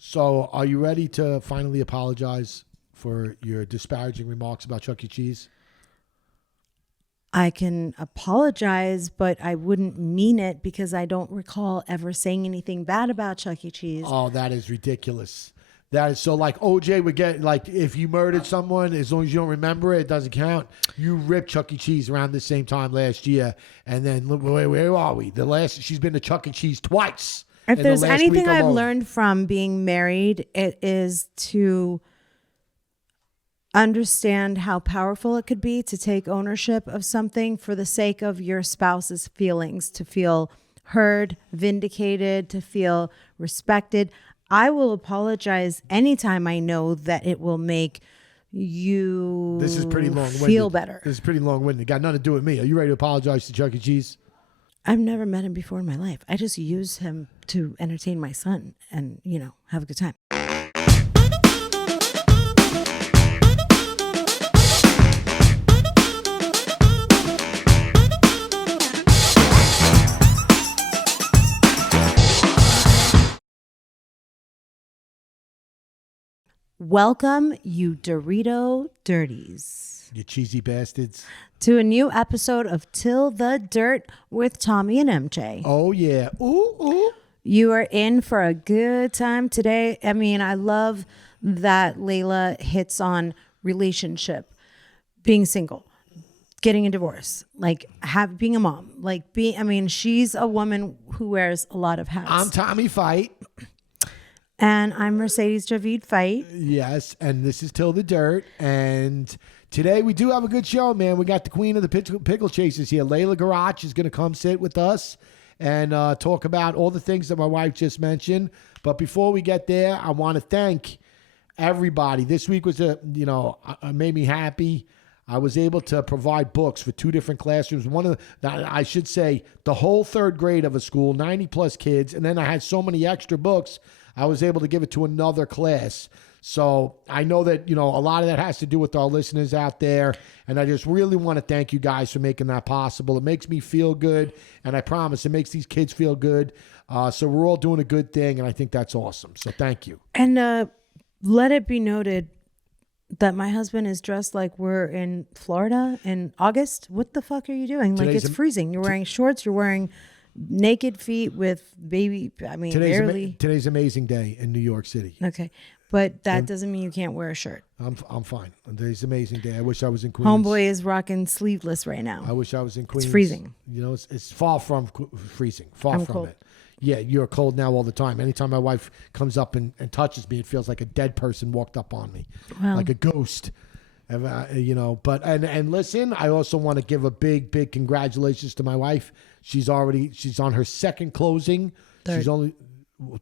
So, are you ready to finally apologize for your disparaging remarks about Chuck E. Cheese? I can apologize, but I wouldn't mean it because I don't recall ever saying anything bad about Chuck E. Cheese. Oh, that is ridiculous. That is so like OJ would get, like, if you murdered someone, as long as you don't remember it, it doesn't count. You ripped Chuck E. Cheese around the same time last year. And then, where are we? She's been to Chuck E. Cheese twice. If there's anything I've learned from being married, it is to understand how powerful it could be to take ownership of something for the sake of your spouse's feelings, to feel heard, vindicated, to feel respected. I will apologize anytime I know that it will make you This is pretty long-winded. Feel better. This is pretty long-winded. Got nothing to do with me. Are you ready to apologize to Chuck E. Cheese? I've never met him before in my life. I just use him to entertain my son and, have a good time. Welcome, you Dorito Dirties. You cheesy bastards. To a new episode of Till the Dirt with Tommy and MJ. Oh, yeah. Ooh, ooh. You are in for a good time today. I mean, I love that Leila hits on relationship, being single, getting a divorce, like being a mom, she's a woman who wears a lot of hats. I'm Tommy Feight. And I'm Mercedes Javid Feight. Yes, and this is Till the Dirt. And today we do have a good show, man. We got the queen of the pickle chasers here. Leila Gharache is going to come sit with us and talk about all the things that my wife just mentioned. But before we get there, I want to thank everybody. This week was made me happy. I was able to provide books for 2 different classrooms. I should say the whole 3rd grade of a school, 90 plus kids. And then I had so many extra books, I was able to give it to another class. So I know that, a lot of that has to do with our listeners out there. And I just really want to thank you guys for making that possible. It makes me feel good. And I promise it makes these kids feel good. So we're all doing a good thing. And I think that's awesome. So thank you. And let it be noted that my husband is dressed like we're in Florida in August. What the fuck are you doing? Like, it's freezing. You're wearing shorts. You're wearing naked feet with baby. Today's amazing day in New York City. Okay. But that doesn't mean you can't wear a shirt. I'm fine. Today's amazing day. I wish I was in Queens. Homeboy is rocking sleeveless right now. I wish I was in Queens. It's freezing. It's far from freezing. Far from cold. it. Yeah, you're cold now all the time. Anytime my wife comes up and touches me, it feels like a dead person walked up on me, like a ghost. But listen, I also want to give a big congratulations to my wife. She's on her 2nd closing. Third. She's only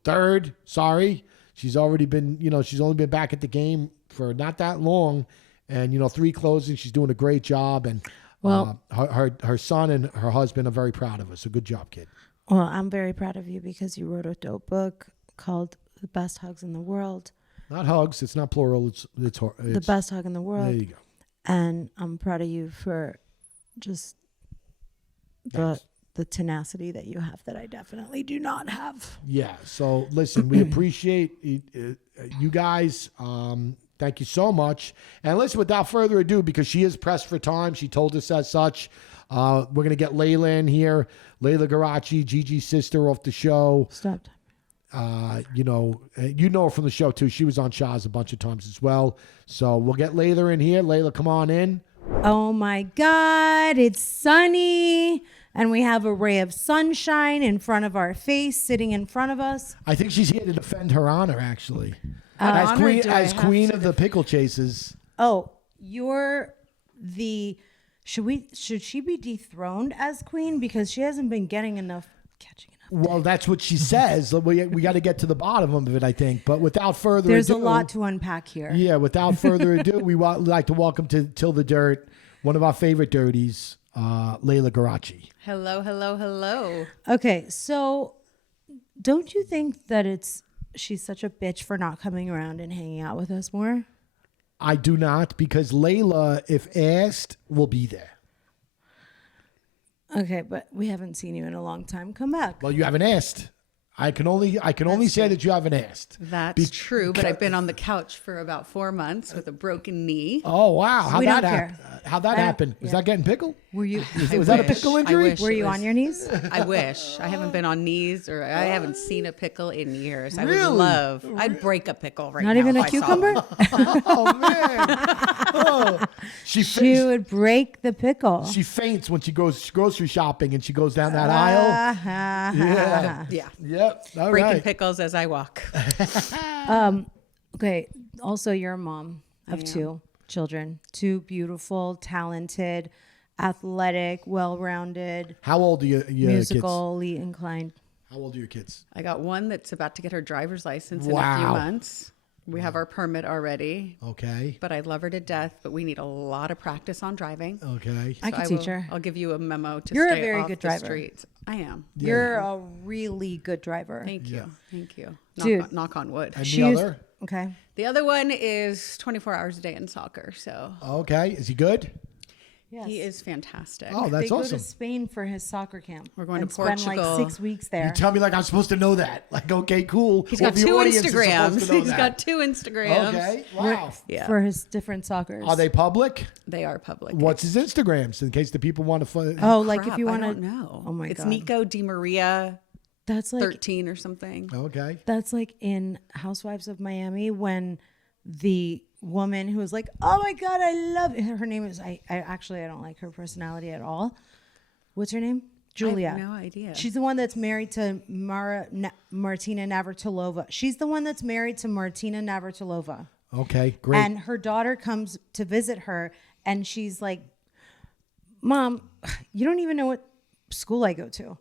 third. Sorry, she's already been. She's only been back at the game for not that long, and 3 closings. She's doing a great job, and her son and her husband are very proud of her. So good job, kid. Well, I'm very proud of you because you wrote a dope book called The Best Hugs in the World. Not hugs. It's not plural. It's The Best Hug in the World. There you go. And I'm proud of you for just the tenacity that you have that I definitely do not have. Yeah. So listen, we appreciate you guys. Thank you so much. And listen, without further ado, because she is pressed for time, she told us as such. We're going to get Leila in here. Leila Gharache, Gigi's sister, off the show. Stopped. You know her from the show too. She was on Shahs a bunch of times as well. So we'll get Leila in here. Leila, come on in. Oh my God, it's sunny. And we have a ray of sunshine in front of our face, sitting in front of us. I think she's here to defend her honor, actually. As queen of the pickle chasers. Oh, you're the... Should she be dethroned as queen? Because she hasn't been catching enough. Well, that's what she says. We got to get to the bottom of it, I think. But without further ado... There's a lot to unpack here. Yeah, without further ado, we would like to welcome to Till the Dirt, one of our favorite dirties, Leila Gharache. Hello, hello, hello. Okay, so don't you think that she's such a bitch for not coming around and hanging out with us more? I do not, because Leila, if asked, will be there. Okay, but we haven't seen you in a long time. Come back. Well, you haven't asked. I can only say that you haven't asked. That's true, but I've been on the couch for about 4 months with a broken knee. Oh wow, how'd We that don't happen? How'd that happen? Was that getting pickled? Were you Was that a pickle injury? were you on your knees? I wish. I haven't been on knees, or I haven't seen a pickle in years. I would Really? love. I'd break a pickle right now. Not even a if I saw cucumber? one. Oh man! Oh. She would break the pickle. She faints when she goes grocery shopping and she goes down that aisle. Yeah. Yeah. Yep. All Breaking right. pickles as I walk. Okay. Also, you're a mom of 2 children, 2 beautiful, talented, athletic, well-rounded, How old are your kids? musically inclined. How old are your kids? I got one that's about to get her driver's license in a few Wow. months. We have our permit already, Okay. but I love her to death. But we need a lot of practice on driving. Okay. I can teach her. I'll give you a memo to You're a stay very off good the driver. streets. I am. You're a really good driver. Thank you. Thank you. Dude. Knock on wood. And the She's- other? Okay. The other one is 24 hours a day in soccer. So Okay. Is he good? Yes. he is fantastic. Oh, that's they go awesome. to Spain for his soccer camp. We're going and to spend Portugal. like 6 weeks there. You tell me like I'm supposed to know that. Like, okay, cool. He's Well, got the 2 audience is supposed Instagrams. to know He's that. got 2 Instagrams. Okay. Wow. Yeah. For his different soccers. Are they public? They are public. What's his Instagrams in case the people want to find? Oh, like Crap, if you want I to don't know. Oh my it's God. Nico Di Maria That's like 13 or something. Okay. that's like in Housewives of Miami when the woman who was like, "Oh my God, I love it." Her name is I actually I don't like her personality at all. What's her name? Julia. I have no idea. She's the one that's married to Martina Navratilova. She's the one that's married to Martina Navratilova. Okay. Great. And her daughter comes to visit her, and she's like, "Mom, you don't even know what school I go to."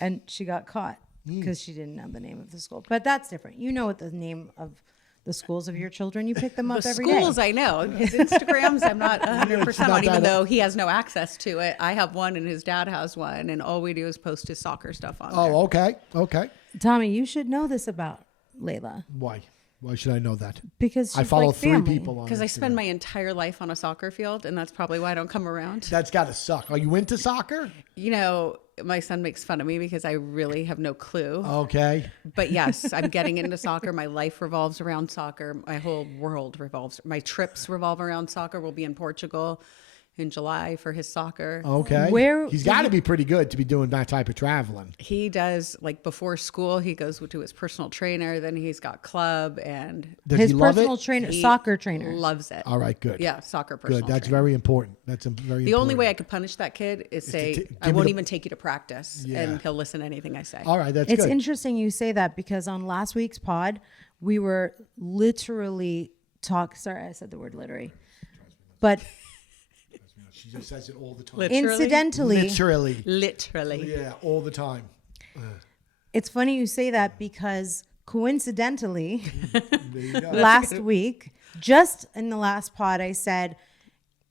And she got caught because she didn't know the name of the school. But that's different. You know what the name of the schools of your children. You pick them up The every day. schools I know. His Instagrams I'm not 100% on, even that- though he has no access to it. I have one and his dad has one, and all we do is post his soccer stuff on there. Oh, okay. Okay. Tommy, you should know this about Leila Why? Why should I know that? because she's I follow like 3 family. people on Because I Instagram. spend my entire life on a soccer field, and that's probably why I don't come around. That's got to suck. Are you into soccer? You know, my son makes fun of me because I really have no clue. Okay. But yes, I'm getting into soccer. My life revolves around soccer. My whole world revolves. My trips revolve around soccer. We'll be in Portugal in July for his soccer. Okay. Where- He's got to be pretty good to be doing that type of traveling. He does, like, before school, he goes to his personal trainer. Then he's got club, and Does His he love personal it? trainer, he soccer trainer. loves it. All right. Good. Yeah, soccer personal Good. That's trainer. very important. That's a very. The only way I could punish that kid is say, give I me won't the- even take you to practice, Yeah. and he'll listen to anything I say. All right. That's It's good. interesting you say that because on last week's pod, we were literally sorry, I said the word literally. But She just says it all the time. Literally? incidentally, Literally. Yeah, all the time. it's funny you say that because coincidentally, There you go. last week, just in the last pod, I said,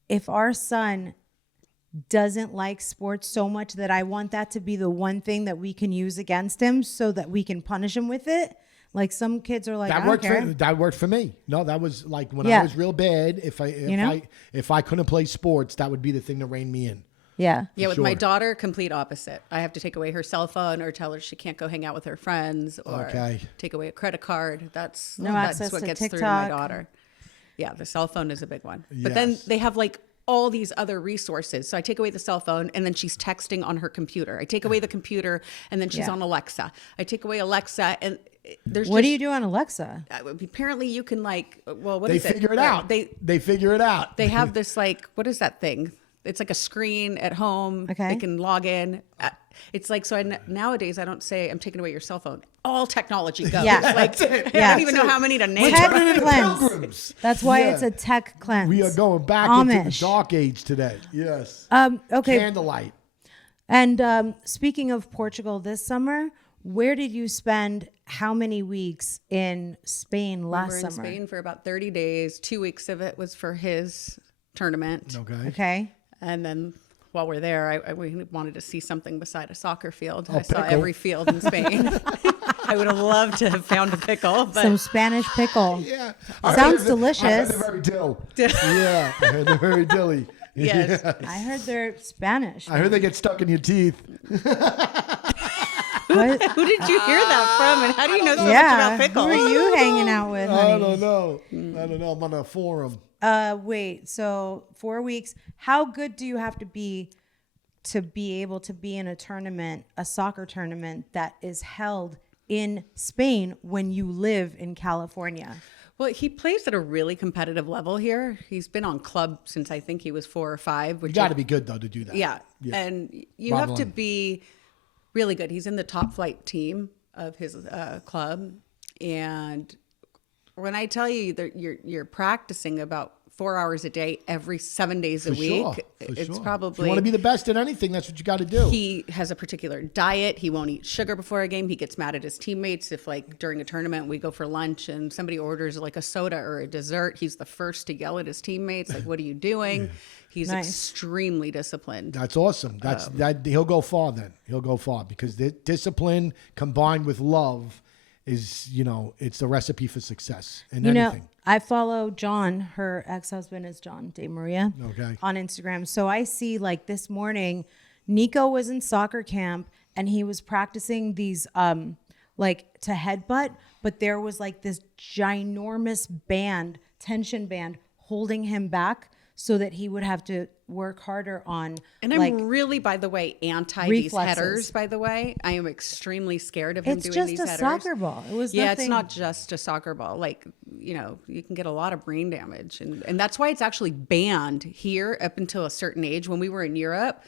if our son doesn't like sports so much that I want that to be the one thing that we can use against him so that we can punish him with it. Like some kids are like, I don't care. That worked for me. No, that was like when Yeah. I was real bad. If I couldn't play sports, that would be the thing to rein me in. Yeah. Yeah, with my Sure. daughter, complete opposite. I have to take away her cell phone or tell her she can't go hang out with her friends or Okay. take away a credit card. That's No access what to gets through to my TikTok. daughter. Yeah, the cell phone is a big one. But then Yes. they have like all these other resources. So I take away the cell phone and then she's texting on her computer. I take away the computer and then she's Yeah. on Alexa. I take away Alexa and there's What do just- you do on Alexa? Apparently you can like, well, what They is it? figure it out. They figure it out. They have this like, what is that thing? It's like a screen at home. Okay. They can log in. It's like, so nowadays I don't say I'm taking away your cell phone. All technology goes. Yeah. Like, That's it. I Yeah. don't even know how many to name. Tech turning into cleanse. pilgrims. That's why Yeah. it's a tech cleanse. We are going back into the Amish. dark age today. Yes. Okay. Candlelight. And speaking of Portugal this summer, where did you spend how many weeks in Spain We last were in summer? Spain for about 30 days. 2 weeks of it was for his tournament. Okay. Okay. And then while we're there, we wanted to see something beside a soccer field. I saw pickle. every field in Spain. I would have loved to have found a pickle, but Some Spanish pickle. Yeah. Sounds I delicious. heard they're very dill. Yeah. I heard they're very dilly. yes. I heard they're Spanish. I heard they get stuck in your teeth. Who What? Who did you hear that from? And how do you know so much Yeah. about pickles? Who are you hanging out with, honey? I don't know. I'm on a forum. Wait. So 4 weeks. How good do you have to be able to be in a tournament, a soccer tournament that is held in Spain when you live in California? Well, he plays at a really competitive level here. He's been on club since I think he was 4 or 5. You got to be good, though, to do that. Yeah. And you Bottom have to line. be really good. He's in the top flight team of his club. And when I tell you that you're practicing about 4 hours a day, every 7 days a week, it's probably... If you want to be the best at anything, that's what you got to do. He has a particular diet. He won't eat sugar before a game. He gets mad at his teammates if, like, during a tournament we go for lunch and somebody orders like a soda or a dessert. He's the first to yell at his teammates, like, "What are you doing?" He's extremely disciplined. That's awesome. He'll go far then. He'll go far because the discipline combined with love is, it's the recipe for success in anything. I follow John, her ex-husband is John De Maria, on Instagram. So I see, like, this morning, Nico was in soccer camp and he was practicing these, like, to headbutt, but there was like this ginormous tension band holding him back so that he would have to work harder on. And I'm really, by the way, anti reflexes. these headers, by the way. I am extremely scared of him doing these headers. It's just a soccer ball. It was nothing. It's not just a soccer ball. Like, you can get a lot of brain damage. And that's why it's actually banned here up until a certain age. When we were in Europe,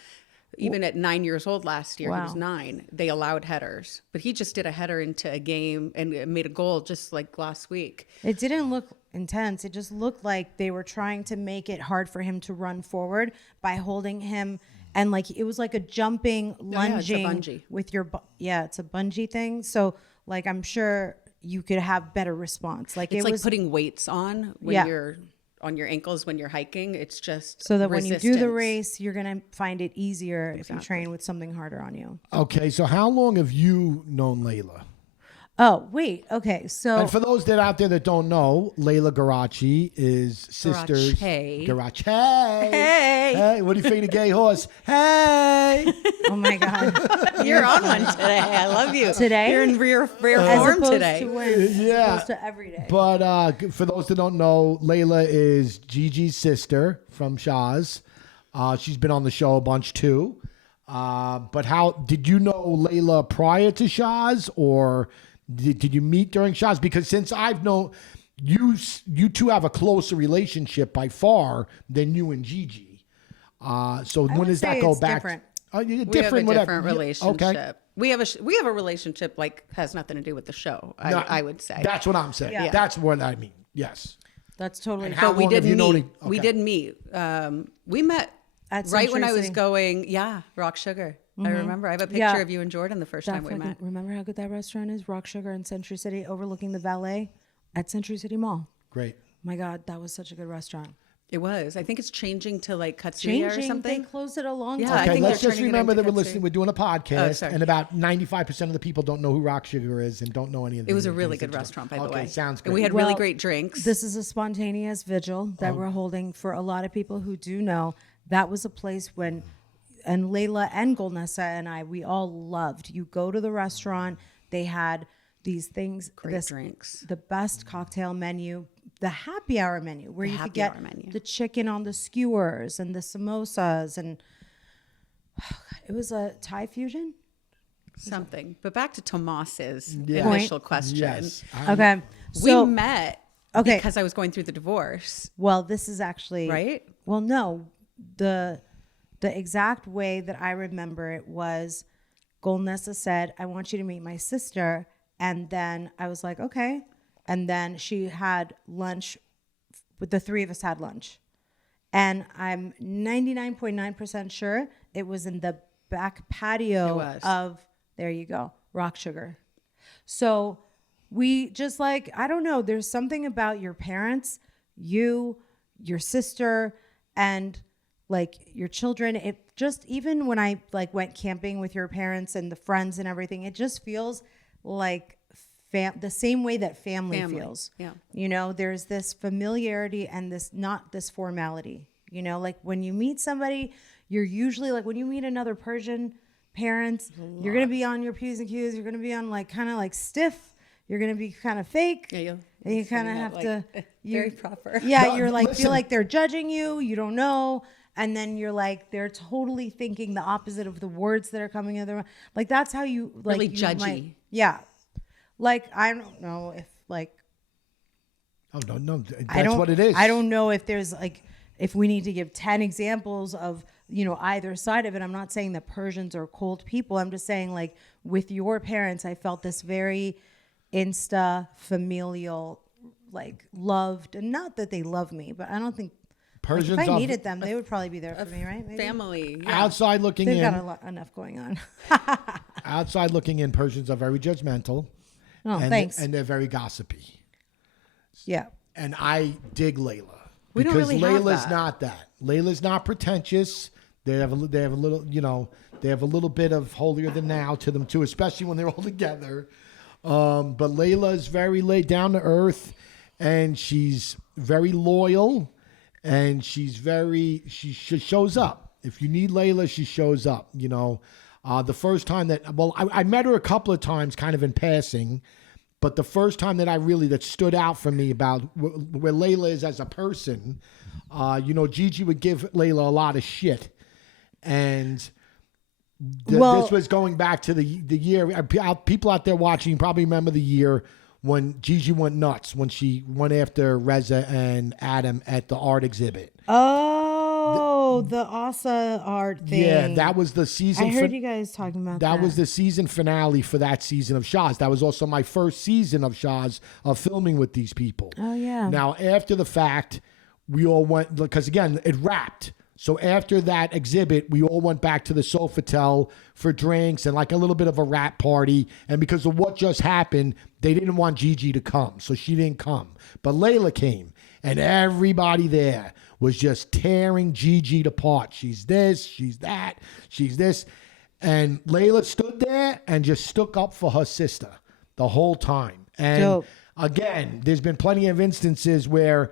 even at 9 years old last year, he was 9, they allowed headers. But he just did a header into a game and made a goal just like last week. It didn't look intense. It just looked like they were trying to make it hard for him to run forward by holding him. And like, it was like a jumping, lunging it's a bungee. with your, it's a bungee thing. So like, I'm sure you could have better response. Like It's it like was putting weights on when you're on your ankles when you're hiking. It's just so that when you do the resistance. race, you're going to find it easier if you train with something harder on you. Okay, so how long have you known Leila? Oh, wait. Okay. So And for those that out there that don't know, Leila Gharache is sisters. Garache. Hey, what do you think of the gay horse? Hey. oh my God. You're on one today. I love you. Today? You're in rare As form opposed today. to when? As Yeah. opposed to every day. But for those that don't know, Leila is Gigi's sister from Shahs. She's been on the show a bunch too. But how did you know Leila prior to Shahs, or did you meet during Shahs? Because since I've known you two have a closer relationship by far than you and Gigi. So when does that go back? Different. We have a Whatever. different relationship. Okay. We have a relationship like has nothing to do with the show. I would say. That's what I'm saying. Yeah. That's what I mean. Yes. That's totally And how But we long have did you known meet. it? We Okay. did meet. We met At right when Century I was City. going. Rock Sugar. I remember. I have a picture of you and Jordan the first time we met. Remember how good that restaurant is? Rock Sugar in Century City, overlooking the valet at Century City Mall. Great. My God, that was such a good restaurant. It was. I think it's changing to like Katsuya or something. They closed it a long Yeah, time. I Okay, think let's they're just turning it remember into that Katsuya. we're doing a podcast, sorry. and about 95% of the people don't know who Rock Sugar is and don't know any of the It was a things really that good you- restaurant, by the Okay, way. sounds And we great. had really Well, great drinks. This is a spontaneous vigil that we're holding for a lot of people who do know. That was a place when, and Leila and Golnessa and I, we all loved. You go to the restaurant, they had these things, Great drinks. the best cocktail menu, the happy hour menu, where you could happy get hour menu. the chicken on the skewers and the samosas, and it was a Thai fusion. Something. But back to Tomas's Yeah. initial question. Yes. Okay, We so met because I was going through the divorce, well, this is actually right? Well, no, the exact way that I remember it was Golnessa said, "I want you to meet my sister," and then I was like, "Okay," and then she had lunch. With the three of us had lunch, and I'm 99.9% sure it was in the back patio of, there you go, Rock Sugar. So we just like, I don't know, there's something about your parents, you, your sister, and like your children. It just, even when I like went camping with your parents and the friends and everything, it just feels like the same way that family feels. Yeah. You know, there's this familiarity and not this formality. You know, like when you meet somebody, you're usually like, when you meet another Persian parents, you're going to be on your P's and Q's. You're going to be on like kind of like stiff. You're going to be kind of fake. Yeah, and you kind of have like, to. Very proper. Yeah, No, you're like, listen. feel like they're judging you. You don't know. And then you're like, they're totally thinking the opposite of the words that are coming out of their mouth. Like, that's how you, like, Really you judgy. might- yeah. Like, I don't know if, like, Oh no, I that's don't, what it is. I don't know if there's like, if we need to give 10 examples of, you know, either side of it. I'm not saying that Persians are cold people. I'm just saying, like, with your parents, I felt this very familial, like, loved, and not that they love me, but I don't think, Persians like, if I are needed them, they would probably be there for me, right? Maybe. Family. Yeah. outside looking They've in. got enough going on. Outside looking in, Persians are very judgmental. Oh, and, thanks. And they're very gossipy. Yeah. And I dig Layla. We don't because really have Layla's that. not that. Layla's not pretentious. They have a little, you know, they have a little bit of holier than thou to them too, especially when they're all together. But Layla is very laid down to earth, and she's very loyal, and she shows up. If you need Layla, she shows up. You know, the first time I met her a couple of times, kind of in passing. But the first time that stood out for me about where Layla is as a person, you know, Gigi would give Layla a lot of shit. And this was going back to the year. People out there watching probably remember the year when Gigi went nuts, when she went after Reza and Adam at the art exhibit. Oh, the Asa art thing. Yeah, that was the season. I heard you guys talking about that. That was the season finale for that season of Shahs. That was also my first season of Shahs of filming with these people. Oh, yeah. Now, after the fact, we all went, because again, it wrapped. So after that exhibit, we all went back to the Sofitel for drinks and like a little bit of a rap party. And because of what just happened, they didn't want Gigi to come. So she didn't come. But Layla came, and everybody there was just tearing Gigi apart. She's this, she's that, she's this. And Layla stood there and just stuck up for her sister the whole time. And Dope. again, there's been plenty of instances where,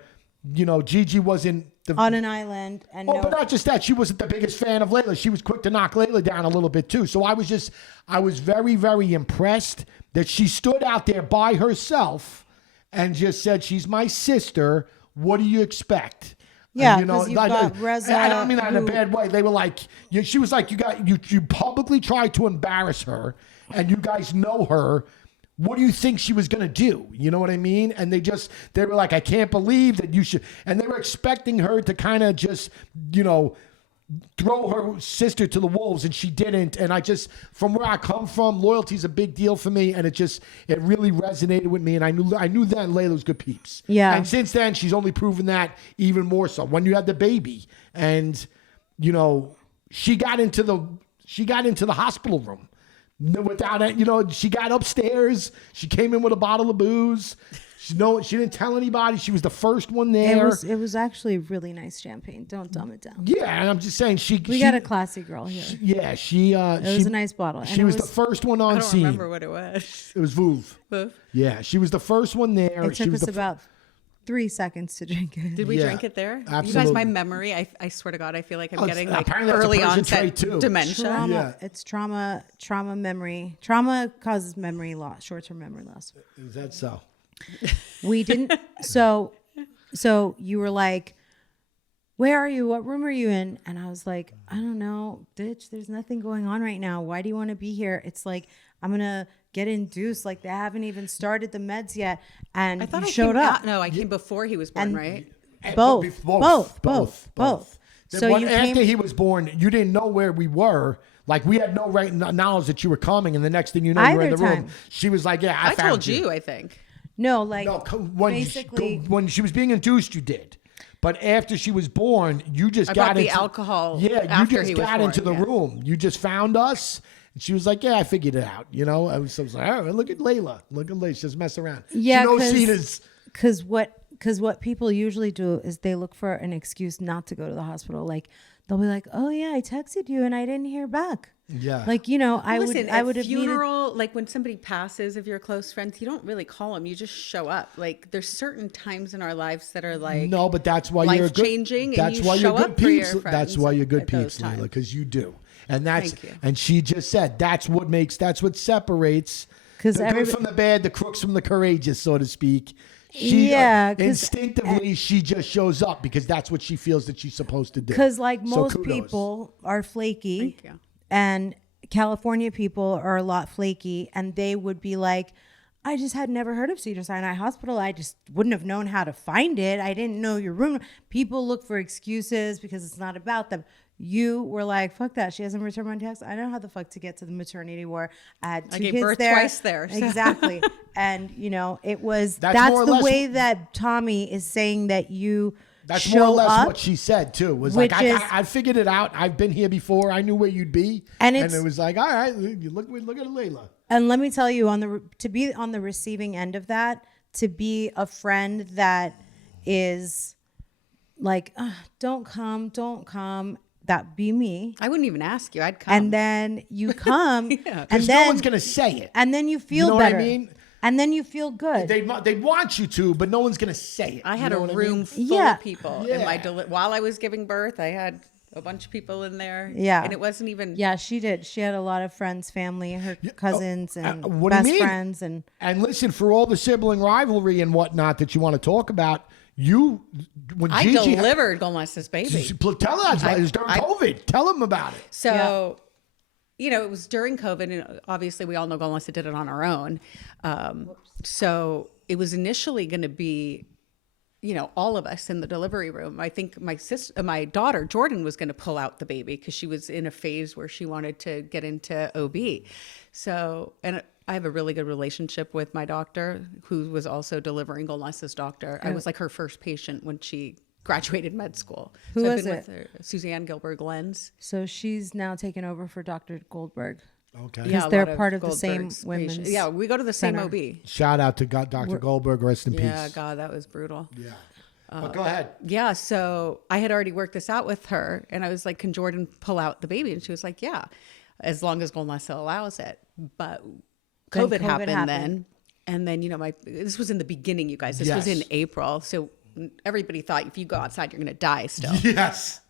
you know, Gigi wasn't on an island. And but not just that. She wasn't the biggest fan of Layla. She was quick to knock Layla down a little bit too. So I was very, very impressed that she stood out there by herself and just said, she's my sister. What do you expect? Yeah, And, you know, 'cause you've got Reza, and I don't mean that in a who- bad way. They were like, she was like, you publicly tried to embarrass her, and you guys know her. What do you think she was going to do? You know what I mean? And they were like, I can't believe that you should. And they were expecting her to kind of just, you know, throw her sister to the wolves, and she didn't. And from where I come from, loyalty is a big deal for me, and it really resonated with me. And I knew then Layla was good peeps. Yeah. And since then, she's only proven that even more so. When you had the baby, and you know, she got into the hospital room without it. You know, she got upstairs. She came in with a bottle of booze. She didn't tell anybody. She was the first one there. It was actually really nice champagne. Don't dumb it down. Yeah, and I'm just saying We got a classy girl here. It was a nice bottle. And She it was the first one on I don't scene. remember what it was. It was Vouv. Vouv? Yeah, she was the first one there. It She took was us about 3 seconds to drink it. Did we Yeah, drink it there? You guys, absolutely. my memory, I swear to God, I feel like I'm getting like apparently that's a early Persian onset trait, too. dementia. Trauma. Yeah. It's trauma memory. Trauma causes memory loss, short-term memory loss. Is that so? We didn't. So you were like, where are you? What room are you in? And I was like, I don't know, bitch. There's nothing going on right now. Why do you want to be here? It's like, I'm going to get induced. Like, they haven't even started the meds yet. And I thought you I showed came up. No, I came before he was born, And- right? Both. So you after came. he was born, you didn't know where we were. Like, we had no knowledge that you were coming, and the next thing you know, you were in Either the room. time. She was like, "Yeah, I I found told you, I think. No, like No, basically. when she was being induced, you did. But after she was born, you just I got brought the into alcohol Yeah, you after just he was got born, into the yeah. room. You just found us. And she was like, "Yeah, I figured it out." You know, I was like, "All right, look at Layla. Look at Layla. She just mess around." Yeah, she knows Cena's. because what people usually do is they look for an excuse not to go to the hospital. Like, they'll be like, "Oh yeah, I texted you and I didn't hear back." Yeah. Like, you know, I Listen, would have needed. funeral, like when somebody passes of your close friends, you don't really call them. You just show up. Like, there's certain times in our lives that are like No, but that's why you're a good. life-changing, and That's you why show you're good up for your peeps. That's friends why you're good at those peeps, Leila, times. because you do. And that's Thank you. and she just said that's what separates the 'Cause good from the bad, the crooks from the courageous, so to speak. She, Yeah, 'cause- instinctively she just shows up because that's what she feels that she's supposed to do. Because like So most kudos. people are flaky, Thank you. and California people are a lot flaky, and they would be like, I just had never heard of Cedars-Sinai Hospital. I just wouldn't have known how to find it. I didn't know your room. People look for excuses because it's not about them. You were like, fuck that. She hasn't returned my text. I know how the fuck to get to the maternity ward. I had 2 I gave kids birth there. twice there, so. Exactly. And you know, That's that's more or the less- way that Tommy is saying that you That's show more or less up. what she said too. Was which like is- I figured it out. I've been here before. I knew where you'd be, And it it's- was like, all right, you look at Layla. And let me tell you, to be on the receiving end of that, to be a friend that is like, don't come, that be me. I wouldn't even ask you. I'd come. And then you come, and Because then no one's gonna say it. and then you feel know what I better. mean? And then you feel good. They want you to, but no one's gonna say it. I had You know a what room mean? full Yeah. of people. Yeah. In my while I was giving birth, I had a bunch of people in there. Yeah. And it wasn't even. Yeah, she did. She had a lot of friends, family, her cousins, and what do you best mean? friends, and And listen, for all the sibling rivalry and whatnot that you want to talk about, when I Gigi delivered Golnessa's baby. tell us, it was during COVID. Tell them about it. So, you know, it was during COVID, and obviously we all know Golnessa did it on her own. So it was initially going to be, you know, all of us in the delivery room. I think my daughter Jordan was going to pull out the baby because she was in a phase where she wanted to get into OB. So, and I have a really good relationship with my doctor, who was also delivering Golnessa's doctor. I was like her first patient when she graduated med school. Who so was I've been it? with her, Suzanne Gilbert Lenz. so she's now taken over for Dr. Goldberg. Okay. Because a they're lot part of the same Goldberg's women's patients. Yeah, we go to the same center. OB. Shout out to Dr. Goldberg. Rest in Yeah, peace. God, that was brutal. Yeah. But go ahead. Yeah, so I had already worked this out with her, and I was like, "Can Jordan pull out the baby?" And she was like, "Yeah, as long as Golnessa allows it." But Then COVID happened happened. then, and then this was in the beginning, you guys. This was Yes. in April, so everybody thought if you go outside, you're going to die still. Yes.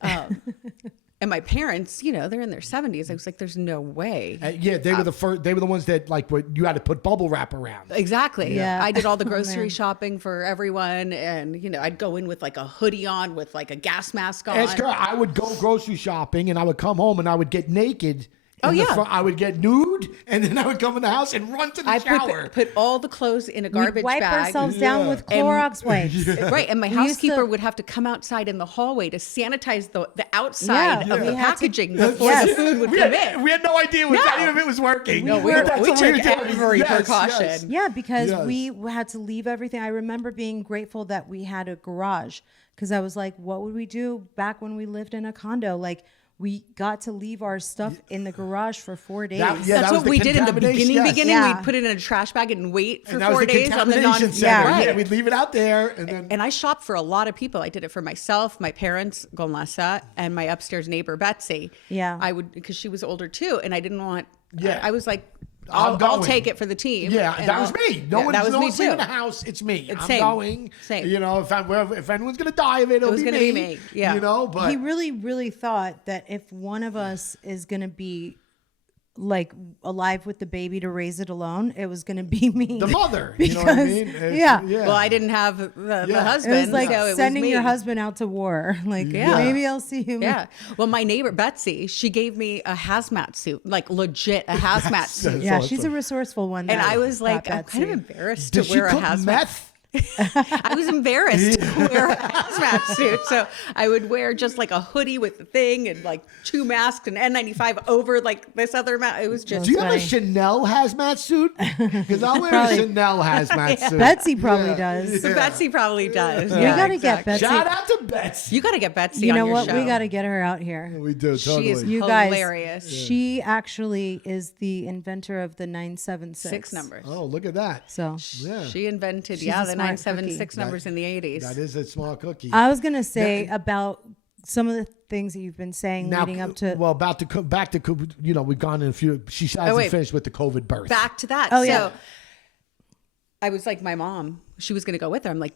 And my parents, you know, they're in their 70s. I was like, "There's no way." Yeah, they were the first. They were the ones that you had to put bubble wrap around. Exactly. Yeah. I did all the Oh, grocery man. shopping for everyone, and you know, I'd go in with like a hoodie on, with like a gas mask on. Ask her. I would go grocery shopping and I would come home and I would get naked. Oh, in the yeah. front. I would get nude and then I would come in the house and run to the I shower. put all the clothes in a garbage We'd wipe bag. ourselves down Yeah. with Clorox wipes. Right, and my We used housekeeper to- would have to come outside in the hallway to sanitize the outside Yeah, of we the had to- packaging before Yes. the food would we, come had, in. we had no idea No. any of it was working. No, we That's what took were doing. every Yes, precaution. yes. Yeah, because Yes. we had to leave everything. I remember being grateful that we had a garage, because I was like, what would we do back when we lived in a condo? Like, we got to leave our stuff in the garage for 4 days. Yeah, That's that was what the we did in the contamination, beginning. yes. Yeah. We'd put it in a trash bag and wait for And that was 4 the days on the contamination center. Yeah. Yeah, we'd leave it out there and then. And I shopped for a lot of people. I did it for myself, my parents, Golnessa, and my upstairs neighbor, Betsy. Yeah. I would, because she was older too, and I didn't want. Yeah. I was like, I'm I'll going. take it for the team. Yeah, and that was I'll- me. No yeah, that was me one's leaving too. the house. It's me. I'm Same. going. Same. You know, if anyone's gonna die of it, it'll was be gonna me. be me. Yeah. You know, but He really, really thought that if one of us is going to be like alive with the baby to raise it alone, it was going to be me. the mother. You know what I Because- mean? It's- yeah. Well, I didn't have the Yeah. husband, It was like so it sending was me. your husband out to war. Like, Yeah. maybe I'll see you. Yeah. Well, my neighbor Betsy, she gave me a hazmat suit, like legit a hazmat suit. Yeah, That's she's awesome. a resourceful one. And that- I was like, that I'm kind of Betsy. embarrassed Did to she wear a cook hazmat. meth? I was embarrassed to wear a hazmat suit. So I would wear just like a hoodie with the thing and like 2 masks and N95 over like this other mask. It was just. Do you have a funny. Chanel hazmat suit? Because I'll wear a Probably. Chanel hazmat suit. Betsy probably Yeah. does. So Betsy probably does. We Yeah, gotta get exactly. Betsy. Shout out to Betsy. You got to get Betsy You on know your what? show. We got to get her out here. We do totally. She is You guys, hilarious. she actually is the inventor of the 976 6 numbers. Oh, look at that. So Yeah. She invented, She's yeah, a the smart 976 cookie. numbers in the 80s. That is a small cookie. I was gonna say about some of the things that you've been saying leading up to. well, back to you know, we've gone in a few. She hasn't wait. finished with the COVID birth. Back to that. Oh, so yeah. I was like, my mom, she was going to go with her. I'm like,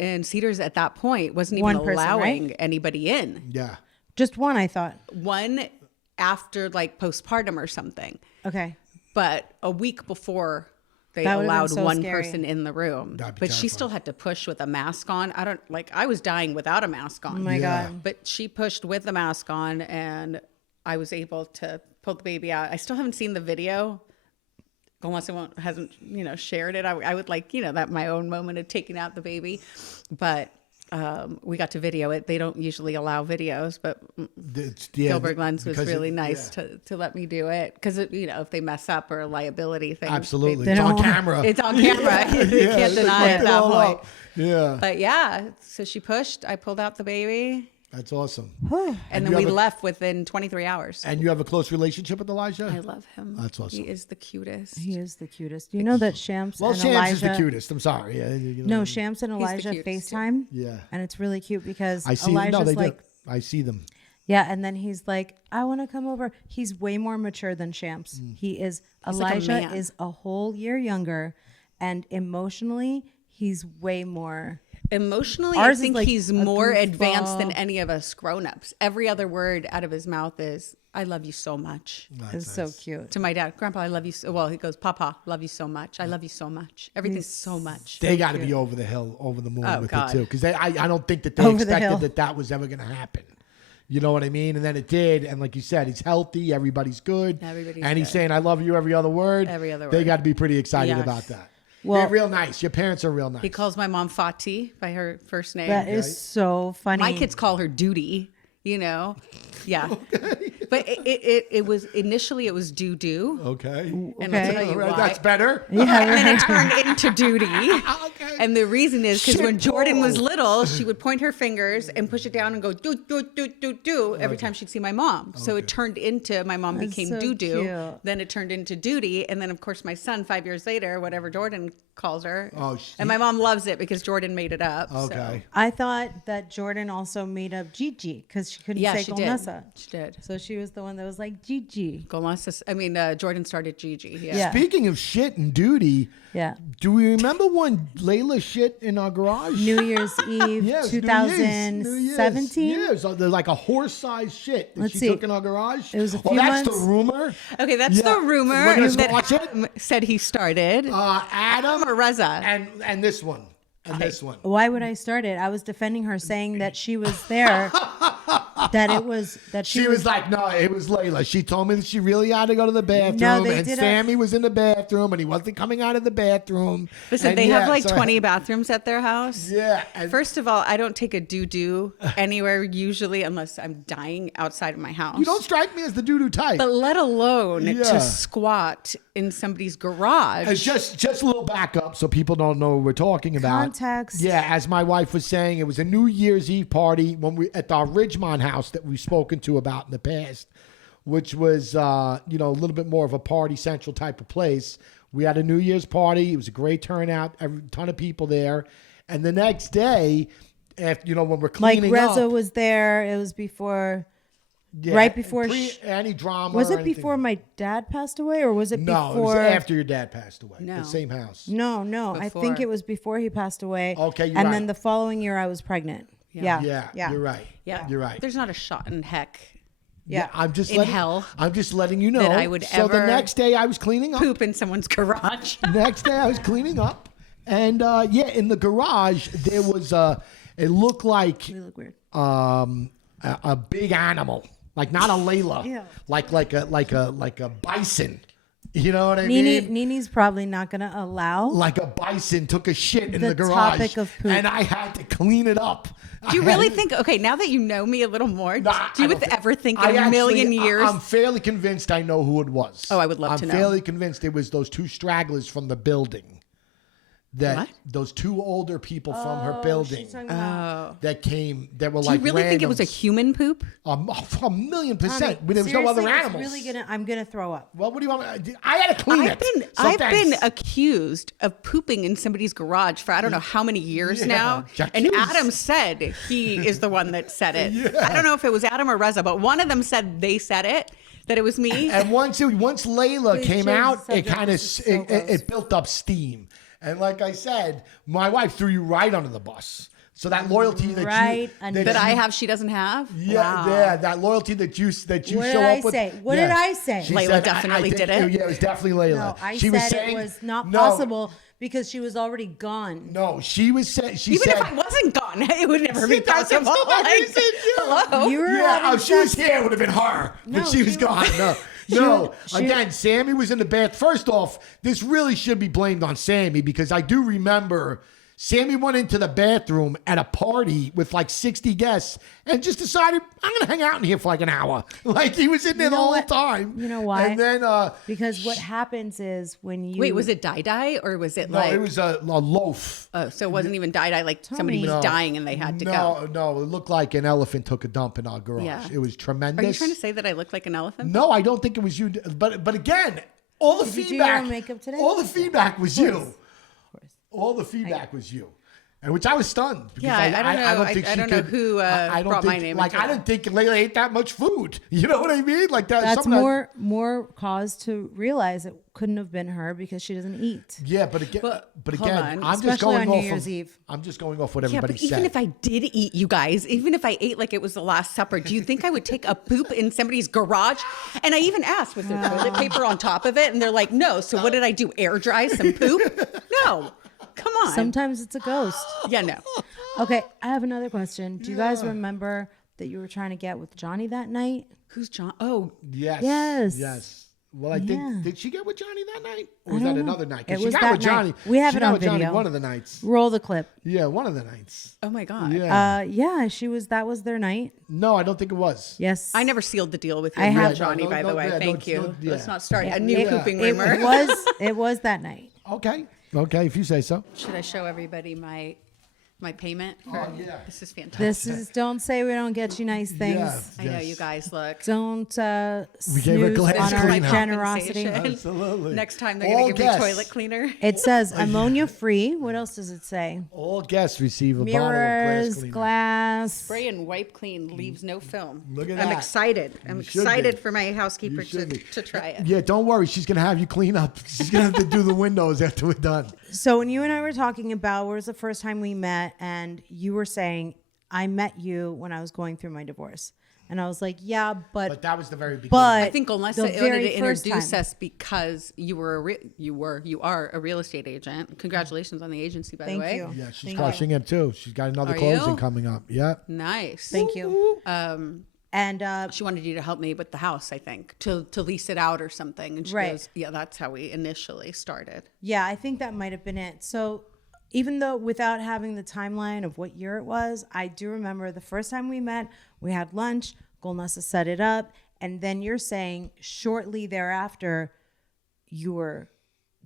and Cedars at that point wasn't even One person, allowing right? anybody in. Yeah. Just one, I thought. One, after like postpartum or something. Okay. But a week before they That would've been allowed so one scary. person in the room. That'd be But she terrifying. still had to push with a mask on. I was dying without a mask on. Oh my Yeah. God. But she pushed with the mask on, and I was able to pull the baby out. I still haven't seen the video, unless it hasn't shared it. I would like that my own moment of taking out the baby, but we got to video it. They don't usually allow videos, but Gilbert Glenn's was really nice to let me do it because if they mess up or a liability thing, Absolutely. They It's on don't- camera. it's on camera. They can't deny it at that point. Yeah. But yeah, so she pushed. I pulled out the baby, That's awesome. and then you we have a- left within 23 hours. And you have a close relationship with Elijah? I love him. That's awesome. He is the cutest. He is the cutest. Do you know that Shams Well, and Shams Elijah? is the cutest. I'm sorry. Yeah, No, Shams and the Elijah cutest, FaceTime. Yeah. And it's really cute because I see. Elijah's No, they like, do. I see them. yeah, and then he's like, I want to come over. He's way more mature than Shams. He is. like a Elijah man. is a whole year younger, and emotionally, he's way more. Emotionally, Ours I is think like he's a more advanced than goofball. any of us grown-ups. Every other word out of his mouth is, I love you so much. It's so cute. To my dad, Grandpa, I love you. Well, he goes, Papa, love you so much. I love you so much. Everything's so much. They got to be over the hill, over the moon Oh, with God. it too, because I don't think that they Over the hill. expected that was ever going to happen. You know what I mean? And then it did, and like you said, he's healthy. Everybody's good. Everybody's and he's good. saying, "I love you" every other word. Every other They word. got to be pretty excited Yes. about that. Well- They're real nice. Your parents are real nice. He calls my mom Fati by her first name. That is so funny. My kids call her Duty, Yeah. But it was initially it was doo-doo. Okay. And I'll Okay. tell you All right, why. that's better. And then it turned into duty. Okay. And the reason is because Shit when Jordan was balls. little, she would point her fingers and push it down and go do do do do do every time she'd see my mom. So it turned into my mom That's became so doo doo. cute. Then it turned into duty, and then of course my son 5 years later, whatever Jordan calls her. Oh, and my mom loves it because Jordan made it up. Okay. I thought that Jordan also made up Gigi because she couldn't Yeah, say she did. Golnessa. She did. So she was the one that was like Gigi. Jordan started Gigi. Yeah. Yeah. Speaking of shit and duty, Yeah. do we remember when Leila shit in our garage? New Year's Eve, Yeah, it was 2017. Yeah, it was like a horse-sized shit that Let's she see. took in our garage. It was a Oh, few that's months. the rumor. Okay, that's Yeah. the rumor We're gonna that watch it? said he started. Adam or Reza? and this one and this one. Why would I start it? I was defending her, saying that she was there. She was like, no, it was Layla. She told me that she really had to go to the bathroom, they and did Sammy was in the bathroom, and he wasn't coming out of the bathroom. Listen, And they yeah, have like so- 20 bathrooms at their house. Yeah. And First of all, I don't take a doo-doo anywhere usually unless I'm dying outside of my house. you don't strike me as the doo-doo type. But let alone Yeah. to squat in somebody's garage. It's just a little backup so people don't know what we're talking about. Context. Yeah, as my wife was saying, it was a New Year's Eve party when we at our Ridgemont house that we've spoken to about in the past, which was a little bit more of a party central type of place. We had a New Year's party. It was a great turnout, a ton of people there. And the next day, after when we're like cleaning Reza up, was there. It was before. yeah, right before any drama. Was or it anything. before my dad passed away, or was it No, before? it was after your dad passed away. No. The same house. No. I think Before. it was before he passed away. Okay, you're and right. then the following year, I was pregnant. Yeah. Yeah, you're right. yeah. You're right. There's not a shot in heck Yeah. I'm just In letting, hell I'm just letting you know. that I would so the ever next day I was cleaning up. poop in someone's garage. Next day I was cleaning up, and in the garage there was it looked like You look weird. a big animal, like not a Layla, Yeah. like a bison. You know what I mean? Nini's probably not going to allow. Like a bison took a shit in the The garage, topic of poop. and I had to clean it up. Do you really think? Okay, now that you know me a little more, Nah, do you I don't ever think I in a actually- million years? I'm fairly convinced I know who it was. Oh, I would love to know. I'm fairly convinced it was those two stragglers from the building. That What? those two older people from her building She's talking about- that came. That were do like. you really think it was a randoms. human poop? A 1,000,000%. Tommy, There was no other seriously, animals. It's really I'm gonna throw up. Well, what do you want? I had to clean it. So I've been thanks. accused of pooping in somebody's garage for I don't know how many years Yeah, now. And accused. Adam said he is the one that said it. I don't know if it was Adam or Reza, but one of them said they said it, that it was me. And once Layla Please came change the out, it subject. kind of This is so gross. it built up steam. And like I said, my wife threw you right under the bus. So that loyalty that Right. That I have, she doesn't have. Yeah, Wow. yeah, that loyalty that you What show did up I with. say? What Yeah. did I say? She Layla said, definitely think, did it. Yeah, it was definitely Layla. No, I she said was saying, it was not no, possible because she was already gone. No, she was saying. She Even said, if I wasn't gone, it would never be that's possible. what I'm Like, saying, yeah. hello. You were yeah, having if she was sex- here, it would have been her. No, But she was she gone. was- No. she- Again, Sammy was in the bath. First off, this really should be blamed on Sammy because I do remember Sammy went into the bathroom at a party with like 60 guests and just decided, I'm going to hang out in here for like an hour. Like he was in there the know whole what? time. You know why? And then, Because what happens is when you Wait, was it die or was it no, like? it was a loaf. Oh, so it wasn't even die. Like somebody was No. dying and they had to go. No, it looked like an elephant took a dump in our garage. Yeah. It was tremendous. Are you trying to say that I look like an elephant? No, I don't think it was you. But again, all the Did you do feedback. your makeup today? All the feedback was you. Of course. All the feedback was you. And which I was stunned. Because Yeah, I don't know. think I she don't know who I don't brought my think- name Like into I it. didn't think Layla ate that much food. You know what I mean? Like that. That's something that- more cause to realize it couldn't have been her because she doesn't eat. Yeah, but again, But hold again, on. I'm just Especially going on New off. Year's Eve. I'm just going off what Yeah, everybody but said. even if I did eat, you guys, even if I ate like it was the Last Supper, do you think I would take a poop in somebody's garage? And I even asked, was there toilet paper on top of it? And they're like, no. So what did I do? Air dry some poop? No. Come on. Sometimes it's a ghost. Yeah, no. Okay, I have another question. Do you guys remember that you were trying to get with Johnny that night? Who's John? Oh, yes, Yes. yes. Well, I think Yeah. did she get with Johnny that night, or was I that don't know. another night? 'Cause It she was got that with Johnny. night. We have she it got on with Johnny video. one of the nights. Roll the clip. Yeah, one of the nights. oh my God. Yeah. Yeah, that was their night. No, I don't think it was. Yes. I never sealed the deal with you, I and have- Johnny, No, by the way. yeah, Thank you. don't- yeah. Let's not start Yeah, a new it- pooping it rumor. it was that night. Okay, if you say so. Should I show everybody my payment? yeah. This is fantastic. This is don't say we don't get you nice things. Yeah. I know Yes. you guys look. Don't We gave her snooze glass on our cleaner. generosity. Compensation. Absolutely. Next time they're All going to give guests. me toilet cleaner. It says ammonia free. What else does it say? All guests receive a bottle of glass Mirrors, cleaner. glass. Spray and wipe clean leaves no film. Look at I'm that. excited. I'm You should excited be. for my housekeeper You should be. to try it. Yeah, don't worry. She's gonna have you clean up. She's gonna have to do the windows after we're done. So when you and I were talking about where was the first time we met, and you were saying I met you when I was going through my divorce, and I was like, yeah, But that was the very beginning. but I think unless the I wanted very to first introduce time. us because you are a real estate agent. Congratulations on the agency, by Thank the way. you. yeah, she's Thank crushing it too. She's got another Are closing you? coming up. Yeah. Nice. Thank you. And She wanted you to help me with the house, I think, to lease it out or something. And she Right. goes, yeah, that's how we initially started. yeah, I think that might have been it. So even though without having the timeline of what year it was, I do remember the first time we met, we had lunch, Golnasa set it up, and then you're saying shortly thereafter you were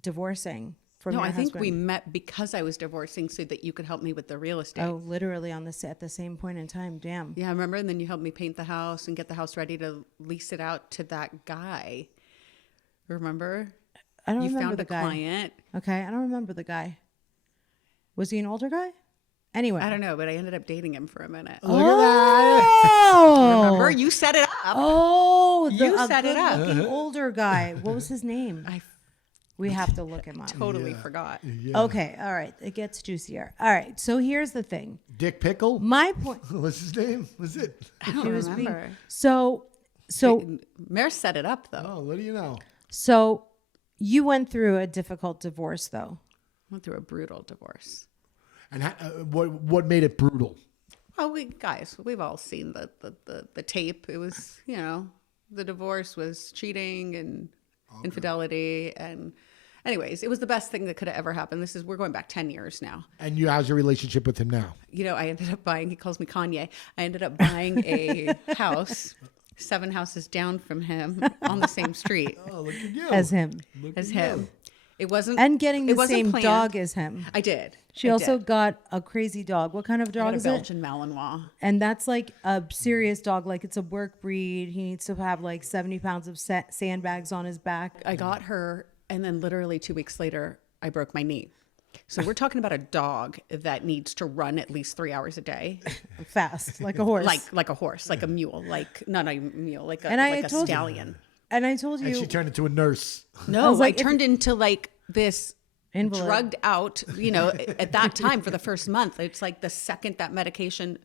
divorcing from No, your I think husband. we met because I was divorcing so that you could help me with the real estate. Oh, literally on at the same point in time. Damn. Yeah, I remember. And then you helped me paint the house and get the house ready to lease it out to that guy. Remember? I don't You remember found the a guy. client. Okay, I don't remember the guy. Was he an older guy? Anyway. I don't know, but I ended up dating him for a minute. Look at that. Oh, Remember? You set it up. Oh, You set it up. good-looking older guy. What was his name? I We have to look him up. totally forgot. Yeah. Okay, all right. It gets juicier. All right. So here's the thing. Dick Pickle. My point. What's his name? Was it? I don't She was being- remember. So Mare set it up, though. Oh, what do you know? so you went through a difficult divorce, though. Went through a brutal divorce. And what made it brutal? Well, we've all seen the tape. It was, the divorce was cheating and infidelity. And anyways, it was the best thing that could have ever happened. We're going back 10 years now. And how's your relationship with him now? I ended up buying, he calls me Kanye. I ended up buying a house 7 houses down from him on the same street Oh, look at you. As him. as him. It wasn't, And getting it the wasn't same planned. dog as him. I did. She I also did. got a crazy dog. What kind of I dog got a is it? Belgian Malinois. And that's like a serious dog. Like it's a work breed. He needs to have like 70 pounds of sandbags on his back. I got her, and then literally 2 weeks later, I broke my knee. So we're talking about a dog that needs to run at least 3 hours a day, Fast, like a horse. like a horse, like a mule, not a mule, like a And I like a told you- stallion. and I told And you, she turned into a nurse. No, was like, I turned into like this Invalid. drugged out, you know, at that time for the first month. It's like the second that medication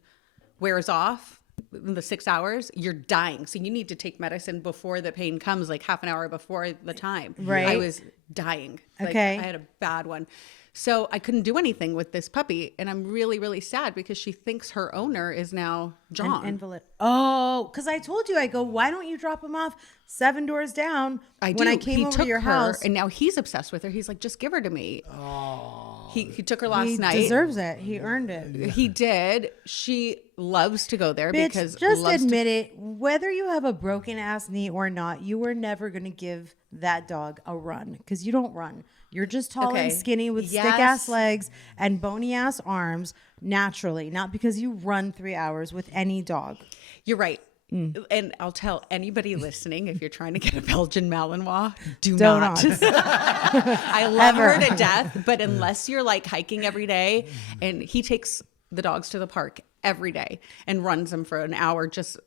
wears off in the 6 hours, you're dying. So you need to take medicine before the pain comes, like half an hour before the time. Right. I was dying. Like, Okay. I had a bad one. So I couldn't do anything with this puppy. And I'm really, really sad because she thinks her owner is now John. An invalid. Oh, because I told you, I go, why don't you drop him off 7 doors down when I came over to your house? And now he's obsessed with her. He's like, just give her to me. Oh. He took her last He night. deserves it. He earned it. He did. She loves to go there Bitch, because just admit it. Whether you have a broken ass knee or not, you were never going to give that dog a run because you don't run. You're just tall and skinny with stick ass legs and bony ass arms naturally, not because you run 3 hours with any dog. You're right. And I'll tell anybody listening, if you're trying to get a Belgian Malinois, do not. I love her to death, but unless you're like hiking every day, and he takes the dogs to the park every day and runs them for an hour just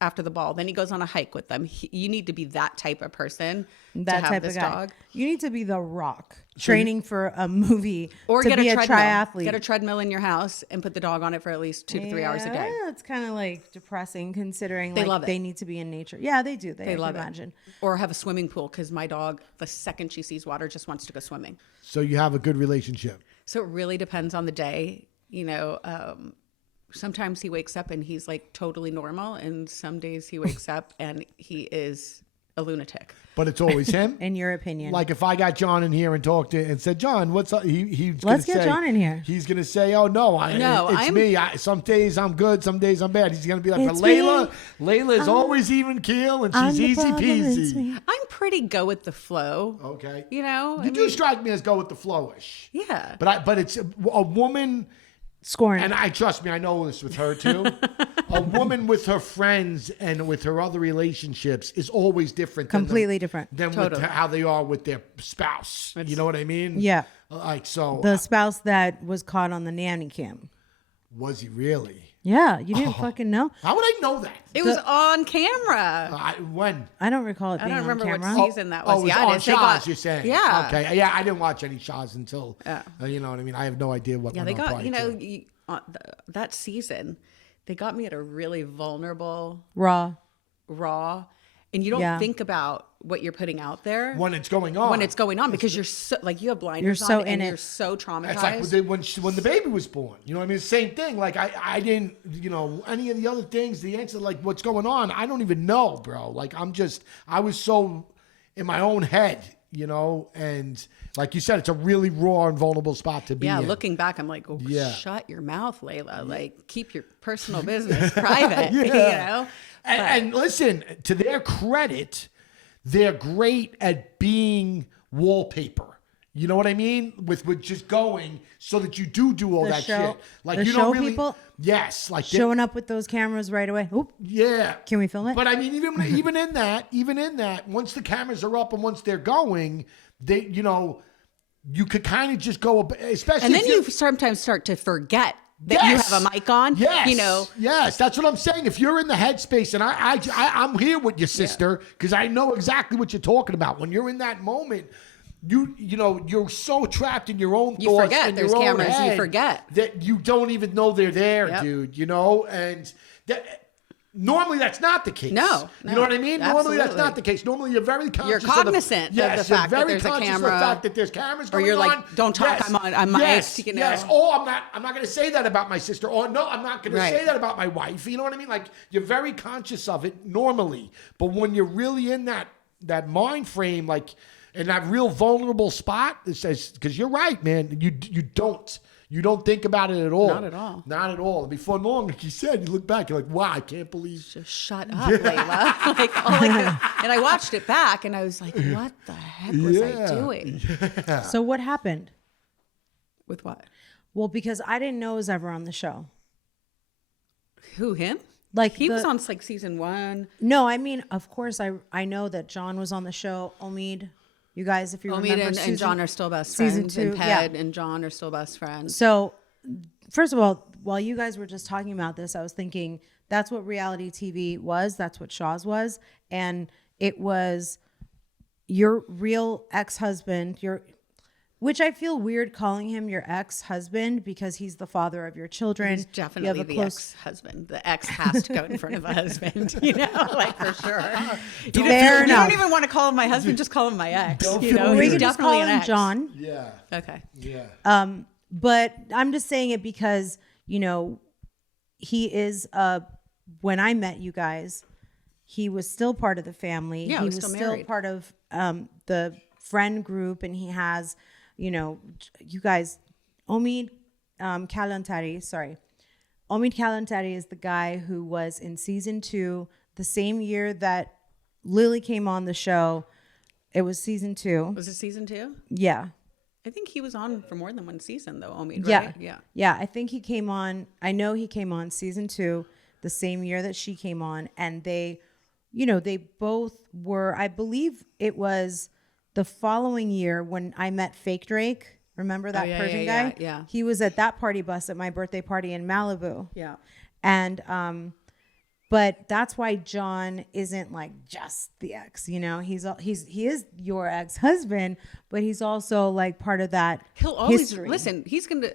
after the ball. Then he goes on a hike with them. You need to be that type of person to have this dog. You need to be the Rock training for a movie Or to get be a a treadmill. triathlete. Get a treadmill in your house and put the dog on it for at least 2 to 3 hours a day. It's kind of like depressing considering They like love it. they need to be in nature. Yeah, they do. They love imagine. it. Or have a swimming pool because my dog, the second she sees water, just wants to go swimming. So you have a good relationship. So it really depends on the day. You know, sometimes he wakes up and he's like totally normal, and some days he wakes up and he is a lunatic. But it's always him. In your opinion. Like if I got John in here and talked to and said, John, what's up? Let's get John in here. He's gonna say, oh no, it's me. Some days I'm good, some days I'm bad. He's gonna be like, but Layla is always even keel and she's easy peasy. I'm pretty go with the flow. Okay. You know, You do strike me as go with the flowish. Yeah. But it's a woman. Scorn. And trust me, I know this with her too. A woman with her friends and with her other relationships is always different. Completely different. Than with how they are with their spouse. You know what I mean? Yeah. Like so. The spouse that was caught on the nanny cam. Was he really? Yeah, you didn't fucking know. How would I know that? It was on camera. When? I don't recall it being I don't remember on camera. what season that was. Oh, it was Yeah, on Shahs, you're saying? Yeah. Okay. Yeah, I didn't watch any Shahs until, you know what I mean? I have no idea what Yeah, went they on got, prior you know, to. that season, they got me at a really vulnerable, Raw. and you don't think about what you're putting out there When it's going on. Because you're so, like, you have blinders You're so on in and it. you're so traumatized. It's like when the baby was born. You know what I mean? Same thing. Like I didn't, you know, any of the other things, the answer, like what's going on, I don't even know, bro. Like I was so in my own head, you know, and like you said, it's a really raw and vulnerable spot to be in. Looking back, I'm like, shut your mouth, Layla. Like, keep your personal business private, you know? And listen, to their credit, they're great at being wallpaper. You know what I mean? With just going so that you do all that shit. Like you don't really. People? Yes, like Showing up with those cameras right away. Oop. Yeah. Can we film it? But I mean, even in that, once the cameras are up and once they're going, they, you know, you could kind of just go, especially. And then you sometimes start to forget that you have a mic on. Yes. You know. Yes, that's what I'm saying. If you're in the headspace, and I'm here with your sister because I know exactly what you're talking about. When you're in that moment, you know, you're so trapped in your own thoughts. You forget and there's your own cameras. head You forget that you don't even know they're there, dude. You know, and normally that's not the case. No, you know what I mean. Absolutely. Normally that's not the case. Normally you're very conscious. You're cognizant of the fact that there's a camera. Of the fact that there's cameras going on. Or you're like, don't talk. Yes. I'm yes. you know. Yes. Oh, I'm not going to say that about my sister. Or no, I'm not going to say that about my wife. You know what I mean? Like you're very conscious of it normally, but when you're really in that mind frame, like in that real vulnerable spot, it says because you're right, man. You don't think about it at all. Not at all. Not at all. Before long, like you said, you look back, you're like, wow, I can't believe. Just shut up, Layla. And I watched it back, and I was like, what the heck was I doing? Yeah. So what happened? With what? Well, because I didn't know it was ever on the show. Who, him? Like he was on like season 1. No, I mean, of course, I know that John was on the show. Omid, you guys, if you remember, and John are still best friends. Season 2, and Ped and John are still best friends. So, first of all, while you guys were just talking about this, I was thinking that's what reality TV was. That's what Shahs was, and it was your real ex-husband. Which I feel weird calling him your ex-husband because he's the father of your children. He's definitely the ex-husband. The ex has to go in front of a husband, like for sure. Fair You enough. don't even want to call him my husband, just call him my ex. We He's can just call definitely an him ex. John. Yeah. Okay. Yeah. But I'm just saying it because, he is, when I met you guys, he was still part of the family. Yeah, he was was still still married. part of the friend group, and he has, you guys, Omid Kalantari, sorry. Omid Kalantari is the guy who was in season 2, the same year that Lily came on the show. It was season 2. Was it season 2? Yeah. I think he was on for more than one season, though, Omid, Yeah. right? Yeah. Yeah. I think he came on, I know he came on season 2, the same year that she came on. And they, they both were, I believe it was the following year when I met Fake Drake. Remember that Persian guy? Yeah. He was at that party bus at my birthday party in Malibu. Yeah. And, but that's why John isn't like just the ex, he is your ex-husband, but he's also like part of that He'll always history. listen. He's going to,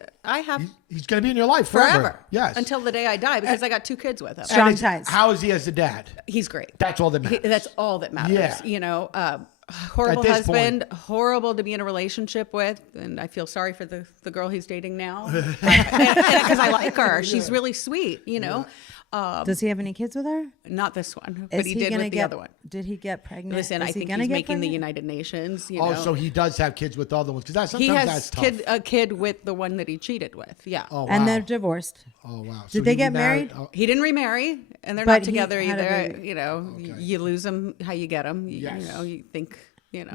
He's going to be in your life forever. Yes. Until the day I die, because I got 2 kids with him. Strong And ties. how is he as a dad? He's great. That's all that matters. That's all that matters. Yeah. Horrible At this husband, horrible to be in a relationship with, and I feel sorry for the girl he's dating now because I like her. She's really sweet, Does he have any kids with her? Not this one, Is but he did gonna with the get, other one. Did he get pregnant? Listen, Is I he think gonna he's get making the pregnant? United Nations. So he does have kids with other ones because he sometimes has that's tough. a kid with the one that he cheated with. Yeah. Oh, wow. And they're divorced. Oh wow! Did they get married? Oh, He didn't remarry, and they're But not he together had a either. baby. You lose them how you get them. Yes. You think.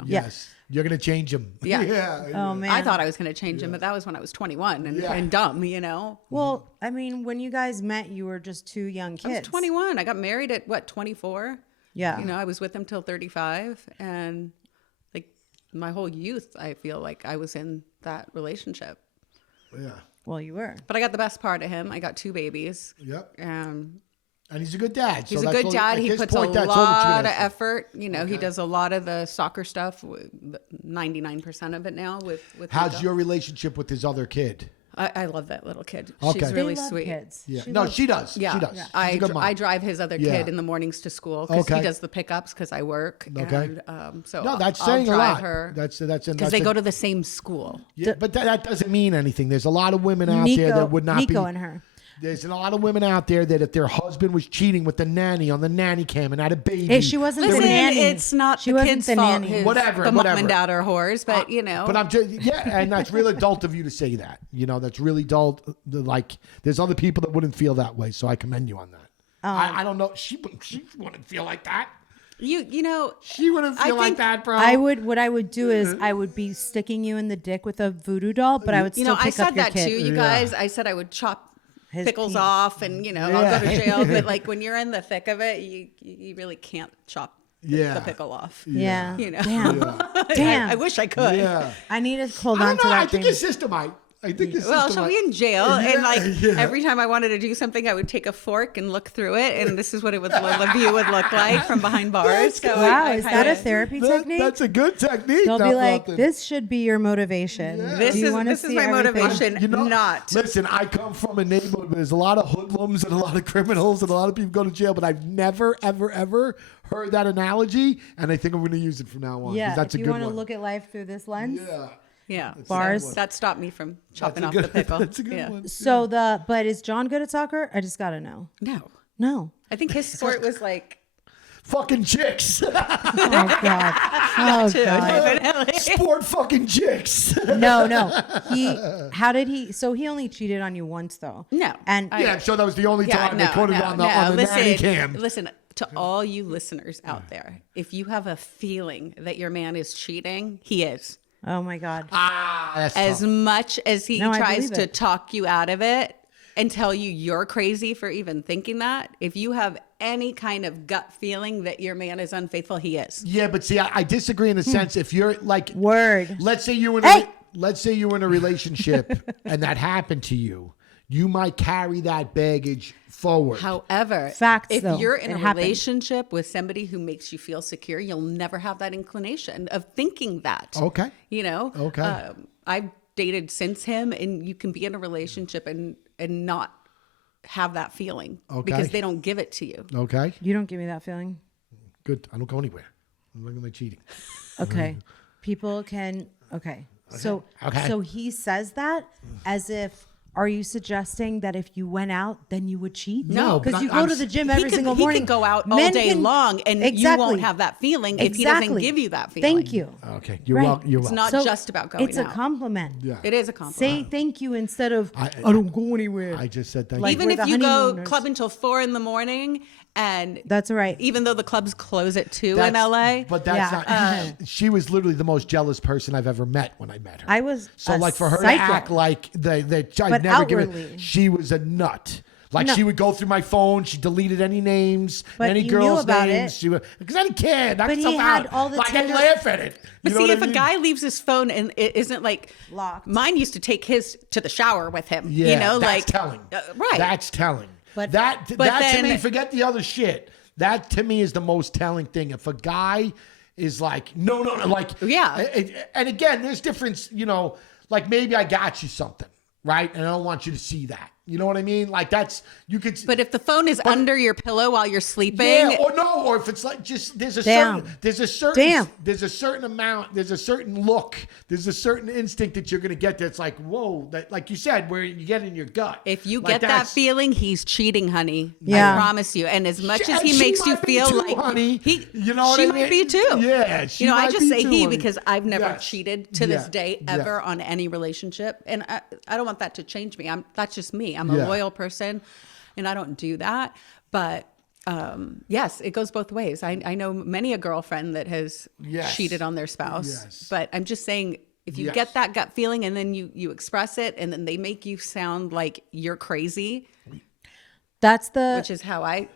yes, you're gonna change him. Yeah. yeah. Oh man. I thought I was going to change him, but that was when I was 21 and dumb. Well, I mean, when you guys met, you were just 2 young kids. I was 21. I got married at 24. Yeah. I was with him till 35, and like my whole youth, I feel like I was in that relationship. Yeah. Well, you were. But I got the best part of him. I got 2 babies. Yep. And he's a good dad. he's so a that's good all- dad. at He this puts point, a that's all that you lot of ask for. effort. He does a lot of the soccer stuff, 99% of it now with How's Nico. your relationship with his other kid? I love that little kid. Okay. She's They really They love sweet. kids. Yeah. She No, loves- she does. Yeah, She does. She's I, a good mom. I drive his other Yeah. kid in the mornings to school because Okay. he does the pickups because I work. Okay. And, so No, that's I'll saying a drive lot. her That's because they go to the same school. Yeah, but that doesn't mean anything. There's a lot of women out there that would not Nico be. and her. There's a lot of women out there that if their husband was cheating with the nanny on the nanny cam and had a baby, Hey, she wasn't Listen, the nanny. it's not She the wasn't kid's the fault. nanny. Whatever, The mom whatever. and dad are whores, but But I'm just and that's real adult of you to say that. That's really adult. Like there's other people that wouldn't feel that way, so I commend you on that. I don't know. She wouldn't feel like that. you know She wouldn't feel like think that, bro. What I would do is I would be sticking you in the dick with a voodoo doll, but I would still I pick said up your that kid. too, you guys. I said I would chop His pickles penis. off, and I'll go to jail. But like when you're in the thick of it, you really can't chop the pickle off. Yeah. Damn. Damn. I wish I could. Yeah. I need to hold I on don't to know. that I think thing. your sister might. I think your Well, sister she'll might. be in jail, and like yeah. every time I wanted to do something, I would take a fork and look through it, and this is what the view would look like from behind bars. So Wow, is that a kinda- therapy technique? That's a good technique. They'll be not like, nothing. this should be your motivation. This Do you is wanna this is see my everything? motivation. Not. Listen, I come from a neighborhood where there's a lot of hoodlums and a lot of criminals and a lot of people go to jail, but I've never, ever, ever heard that analogy, and I think I'm going to use it from now on. 'cause Yeah, that's if a you good want to one. look at life through this lens. Yeah. Yeah, Bars. So that stopped me from chopping That's off a the good, pickle. That's a good yeah. one. So but is John good at soccer? I just gotta know. No. I think his sport was like Fucking chicks. Oh God. Oh God. Sport fucking chicks. No. How did he? So he only cheated on you once though. No. And Yeah, so that was the only time they caught it on the nanny cam. Listen, to all you listeners out there, if you have a feeling that your man is cheating, he is. oh my God. That's As tough. much as he No, I tries believe to it. talk you out of it and tell you you're crazy for even thinking that, if you have any kind of gut feeling that your man is unfaithful, he is. Yeah, but see, I disagree in a sense. If you're like, Word. let's say you were in Hey! let's say you were in a relationship and that happened to you, you might carry that baggage forward. However, Facts, if though. you're in It a happened. relationship with somebody who makes you feel secure, you'll never have that inclination of thinking that. Okay. You know? Okay. I've dated since him, and you can be in a relationship and not have that feeling because they don't give it to you. Okay. You don't give me that feeling. Good. I don't go anywhere. I'm not going to cheating. Okay. People can. Okay. So he says that as if. Are you suggesting that if you went out, then you would cheat? No, because you go to the gym every single morning. He can go out all day long, and you won't have that feeling if he doesn't give you that feeling. Thank you. Okay, you're welcome. It's not just about going out. It's a compliment. Yeah. It is a compliment. Say thank you instead of I don't go anywhere. I just said thank Like, you. Even we're if the you go honeymooners. club until 4 a.m, and That's right. even though the clubs close at 2 in LA, But that's not. She was literally the most jealous person I've ever met when I met her. I was so a like for her psycho. to act like I'd But never given. outwardly. She was a nut. Like No. she would go through my phone. She deleted any names, But any you girls' knew about names. it. She would because I didn't care. Knock But he yourself had out. all the like tender- I'd laugh at it. but You see, know if what I a mean? guy leaves his phone and it isn't like Locked. mine used to take his to the shower with him. Yeah, You know, that's like telling. right. That's telling. But- that but that to then- me, forget the other shit. That to me is the most telling thing. If a guy is like, no, like, Yeah. and again, there's difference. You know, like maybe I got you something, right, and I don't want you to see that. You know what I mean? Like that's you could. But if the phone is under your pillow while you're sleeping, Yeah, or if it's like just there's a certain amount, there's a certain look, there's a certain instinct that you're gonna get that's like, whoa, that like you said, where you get in your gut. if you Like get that that's- feeling, he's cheating, honey. Yeah. I promise you. And as much as She he makes you might be feel too, like honey. he, You know what she I might mean? be too. Yeah, she you know, I might just be say too, he honey. because I've never Yes. cheated to this Yeah. day Yeah. ever on any relationship, and I don't want that to change me. That's just me. I'm a Yeah. loyal person, and I don't do that. But yes, it goes both ways. I know many a girlfriend that has Yes. cheated on their spouse, Yes. but I'm just saying. If you Yes. get that gut feeling and then you express it and then they make you sound like you're crazy, That's the which is how I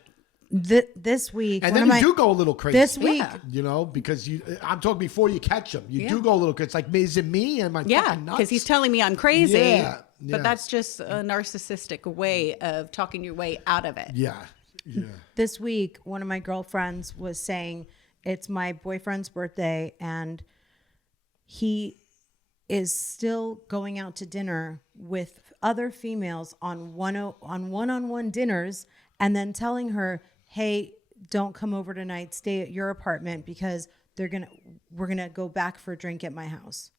this week. And one then of you my- do go a little crazy. this week. Yeah. You know, because I'm talking before you catch them. You Yeah. do go a little crazy. It's like, is it me? Am I yeah, fucking nuts? because he's telling me I'm crazy, Yeah, yeah. but that's just a narcissistic way of talking your way out of it. Yeah. Yeah. This week, one of my girlfriends was saying it's my boyfriend's birthday and he is still going out to dinner with other females on one-on-one dinners and then telling her, hey, don't come over tonight, stay at your apartment because we're gonna go back for a drink at my house.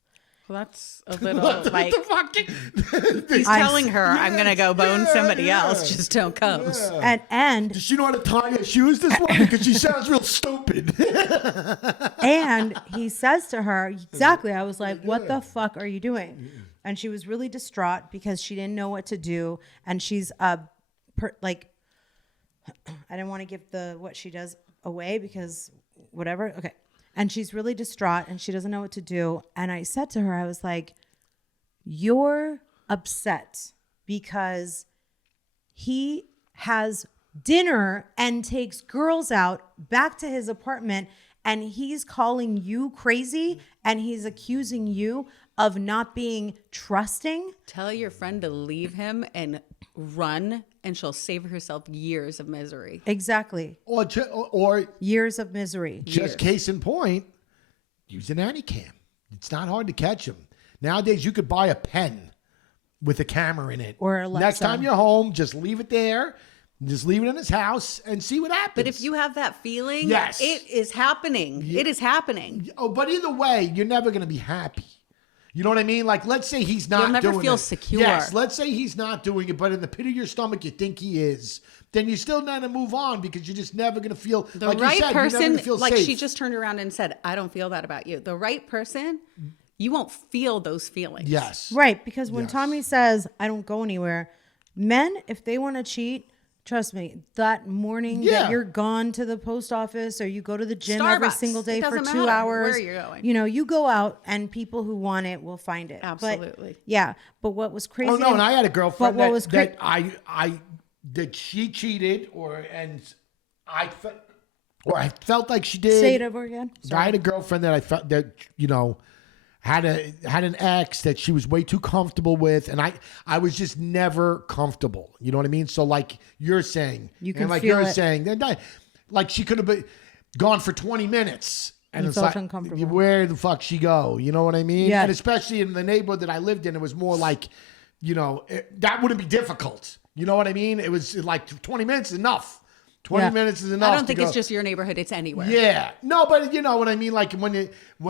Well, that's a little like The he's telling her I'm gonna go bone somebody else. Just don't come. And Does she know how to tie her shoes this morning? Because she sounds real stupid. and he says to her, exactly, I was like, what the fuck are you doing? And she was really distraught because she didn't know what to do. And she's like, I didn't want to give what she does away because whatever. Okay. And she's really distraught and she doesn't know what to do. And I said to her, I was like, you're upset because he has dinner and takes girls out back to his apartment and he's calling you crazy and he's accusing you of not being trusting. Tell your friend to leave him and run, and she'll save herself years of misery. Exactly. or Years of misery. just case in point, use an nanny cam. It's not hard to catch them. Nowadays, you could buy a pen with a camera in it. Or Alexa. Next time you're home, just leave it there. Just leave it in his house and see what happens. But if you have that feeling, Yes. it is happening. It is happening. Oh, but either way, you're never going to be happy. You know what I mean? Like, let's say he's not You'll never doing feel it. secure. Yes, let's say he's not doing it, but in the pit of your stomach, you think he is. Then you're still not going to move on because you're just never going to feel The like right you said, you're never person, gonna feel like safe. she just turned around and said, I don't feel that about you. The right person, you won't feel those feelings. Yes. Right. Because when Yes. Tommy says, I don't go anywhere, men, if they want to cheat, trust me, that morning Yeah. that you're gone to the post office or you go to the gym every Starbucks. single day It for doesn't 2 matter hours, where you're going. you know, you go out and people who want it will find it. Absolutely. But, yeah. But what was crazy? Oh no, and I had a girlfriend but what was that that she cheated I felt like she did. Say it over again. I had a girlfriend that I felt that had an ex that she was way too comfortable with, and I was just never comfortable. You know what I mean? So like you're saying, You can and like feel you're it. saying, then like she could have been gone for 20 minutes. And You it's felt like, uncomfortable. where the fuck she go? You know what I mean? Yeah. And especially in the neighborhood that I lived in, it was more like, that wouldn't be difficult. You know what I mean? It was like 20 minutes is enough. 20 minutes is enough. I don't think it's just your neighborhood. It's anywhere. Yeah. No, but you know what I mean? Like when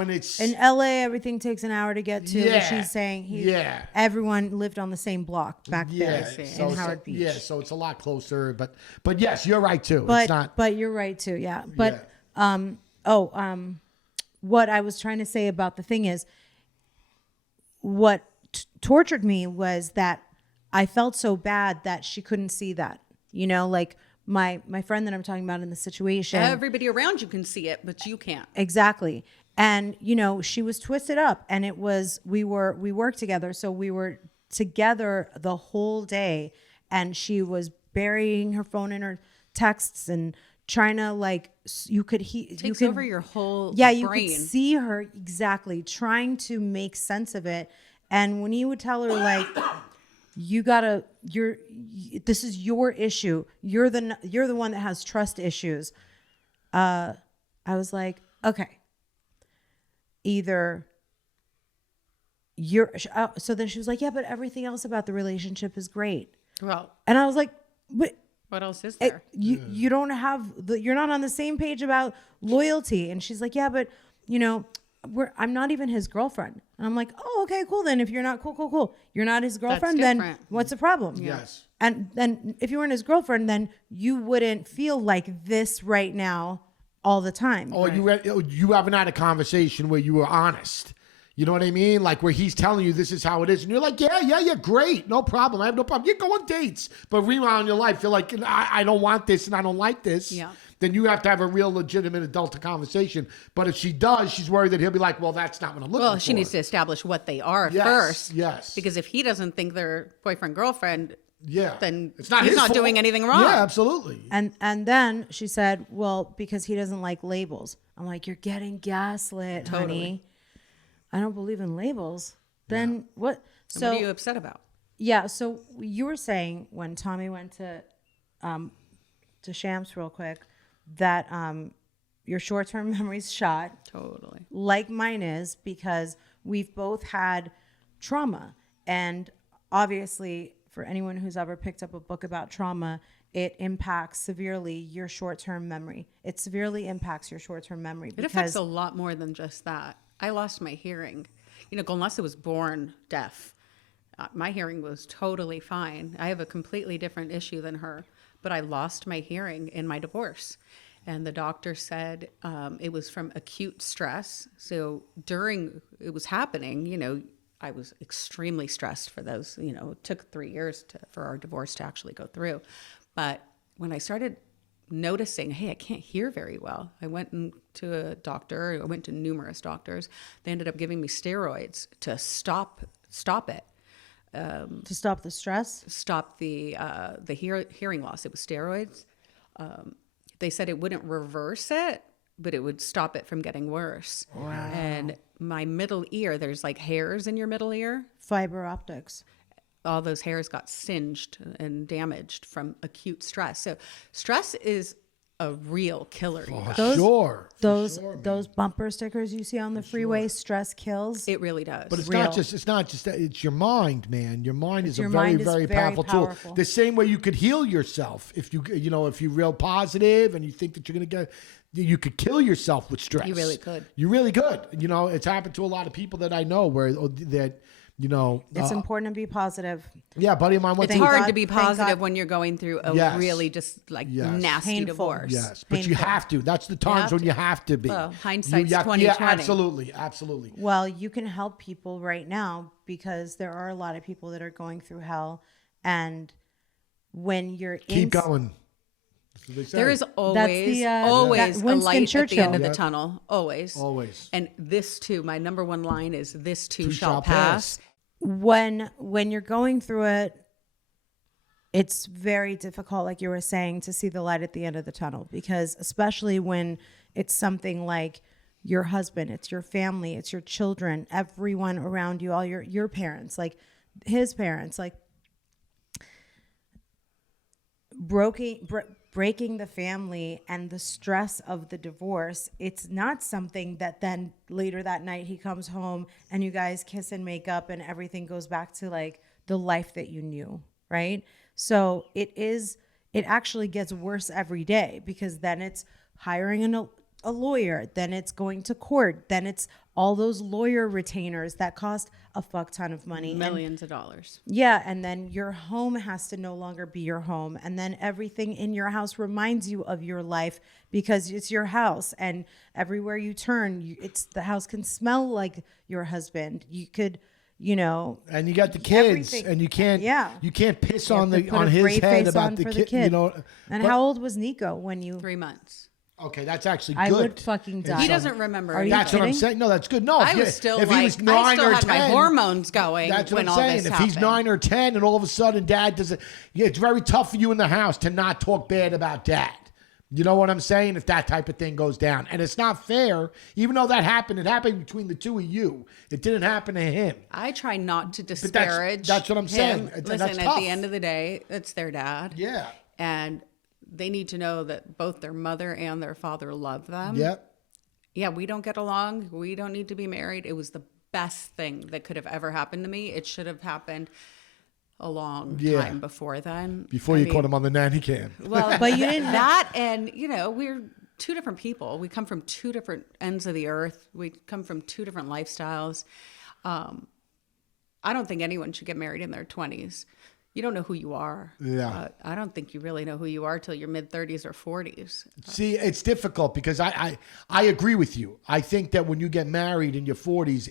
it's. In LA, everything takes an hour to get to. Yeah. But she's saying everyone lived on the same block back there in Howard Beach. Yeah, so it's a lot closer. But yes, you're right too. But it's not. But you're right too. Yeah. But what I was trying to say about the thing is, what tortured me was that I felt so bad that she couldn't see that. You know, like my friend that I'm talking about in the situation. Everybody around you can see it, but you can't. Exactly. And she was twisted up, and it was we worked together, so we were together the whole day, and she was burying her phone in her texts and trying to Takes over your whole you brain. could see her exactly trying to make sense of it. And when you would tell her like, this is your issue, you're the one that has trust issues, I was like, okay, either so then she was like, yeah, but everything else about the relationship is great. Well, and I was like, but what else is there? You don't have you're not on the same page about loyalty. And she's like, yeah, but I'm not even his girlfriend. And I'm like, oh, okay, cool. Then if you're not cool. You're not his girlfriend. Then what's the problem? Yes. And then if you weren't his girlfriend, then you wouldn't feel like this right now all the time. Or you haven't had a conversation where you were honest. You know what I mean? Like where he's telling you this is how it is. And you're like, yeah, great. No problem. I have no problem. You go on dates. But meanwhile in your life, you're like, I don't want this and I don't like this. Yeah. Then you have to have a real legitimate adult conversation. But if she does, she's worried that he'll be like, well, that's not what I'm looking for. Well, she needs to establish what they are Yes, first. yes. Because if he doesn't think they're boyfriend, girlfriend, he's then he's not not doing anything wrong. Yeah, absolutely. And then she said, well, because he doesn't like labels. I'm like, you're getting gaslit, honey. I don't believe in labels. Then what? So what are you upset about? Yeah. So you were saying when Tommy went to Shams real quick that your short-term memory's shot. Totally. Like mine is, because we've both had trauma. And obviously, for anyone who's ever picked up a book about trauma, it impacts severely your short-term memory. It severely impacts your short-term memory. It affects a lot more than just that. I lost my hearing. Gonlessa was born deaf. My hearing was totally fine. I have a completely different issue than her, but I lost my hearing in my divorce. And the doctor said it was from acute stress. So during it was happening, I was extremely stressed for those. It took 3 years for our divorce to actually go through. But when I started noticing, hey, I can't hear very well, I went to a doctor. I went to numerous doctors. They ended up giving me steroids to stop it. To stop the stress? Stop the hearing loss. It was steroids. They said it wouldn't reverse it, but it would stop it from getting worse. Wow. And my middle ear, there's like hairs in your middle ear. Fiber optics. All those hairs got singed and damaged from acute stress. So stress is a real killer. Those bumper stickers you see on the freeway, stress kills. It really does. But it's not just that. It's your mind, man. Your mind is a very, very very powerful tool. The same way you could heal yourself if if you're real positive and you think that you're going to get. You could kill yourself with stress. You really could. You really could. It's happened to a lot of people that I know where that. It's important to be positive. Yeah, buddy of mine went It's hard to be positive when you're going through a really just nasty Painful. divorce. Yes, but you have to. That's the times when you have to be. Well, hindsight's 20/20. Yeah, absolutely. Well, you can help people right now because there are a lot of people that are going through hell, and when you're keep going. There is always a light at the end of the tunnel. Always. And this too, my number one line is, this too shall pass. When you're going through it, it's very difficult, like you were saying, to see the light at the end of the tunnel, because especially when it's something like your husband, it's your family, it's your children, everyone around you, all your parents, like his parents, like breaking the family and the stress of the divorce, it's not something that then later that night he comes home and you guys kiss and make up and everything goes back to like the life that you knew, right? So it actually gets worse every day, because then it's hiring a lawyer, then it's going to court, then it's all those lawyer retainers that cost a fuck ton of money. Millions of dollars. Yeah, and then your home has to no longer be your home, and then everything in your house reminds you of your life because it's your house, and everywhere you turn, the house can smell like your husband. You could, and you got the kids, everything. and you can't piss on You have to put a his brave head face about on the for kid. And how old was Nico when you? 3 months. Okay, that's actually good. I would fucking die. He doesn't remember. Are you That's what I'm kidding? saying. No, that's good. No, I was still if like, he was I 9 still or had 10, my hormones going that's what when I'm all saying. this If happened. he's 9 or 10 and all of a sudden dad doesn't, it's very tough for you in the house to not talk bad about dad. You know what I'm saying? If that type of thing goes down. And it's not fair, even though that happened, it happened between the two of you. It didn't happen to him. I try not to disparage. That's what I'm saying. him. That's Listen, at tough. the end of the day, it's their dad. Yeah. And they need to know that both their mother and their father love them. Yep. Yeah, we don't get along. We don't need to be married. It was the best thing that could have ever happened to me. It should have happened a long time before then. Before you caught him on the nanny cam. Well, But you didn't. that, and we're two different people. We come from two different ends of the earth. We come from two different lifestyles. I don't think anyone should get married in their 20s. You don't know who you are. Yeah. I don't think you really know who you are till your mid 30s or 40s. See, it's difficult because I agree with you. I think that when you get married in your 40s,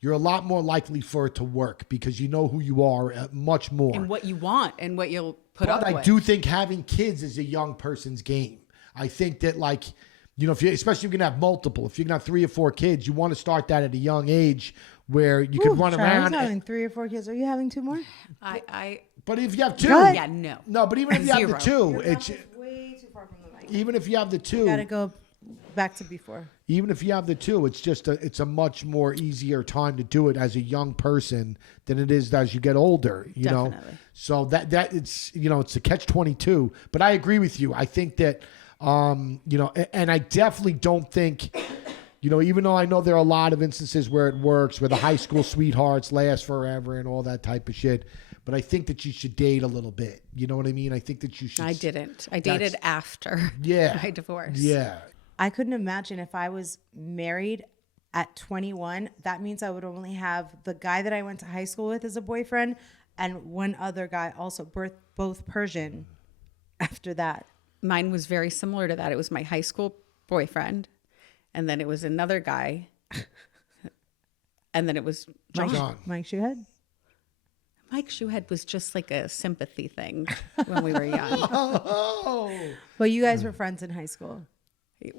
you're a lot more likely for it to work because you know who you are much more. And what you want and what you'll put up But with. I do think having kids is a young person's game. I think that especially if you can have multiple, if you can have 3 or 4 kids, you want to start that at a young age where you can run around. I was having 3 or 4 kids. Are you having 2 more? But if you have 2, yeah, no. no. But even if you have the 2, it's way too far from the mic. even if you have the 2, Gotta go back to before. even if you have the 2, it's just it's a much more easier time to do it as a young person than it is as you get older. You know, Definitely. so that it's it's a catch-22. But I agree with you. I think that and I definitely don't think. Even though I know there are a lot of instances where it works, where the high school sweethearts last forever and all that type of shit, but I think that you should date a little bit. You know what I mean? I think that you should. I didn't. I dated after my divorce. Yeah. I couldn't imagine if I was married at 21. That means I would only have the guy that I went to high school with as a boyfriend and one other guy, also both Persian, after that. Mine was very similar to that. It was my high school boyfriend. And then it was another guy. And then it was John. Mike Shoehead? Mike Shoehead was just like a sympathy thing when we were young. But you guys were friends in high school.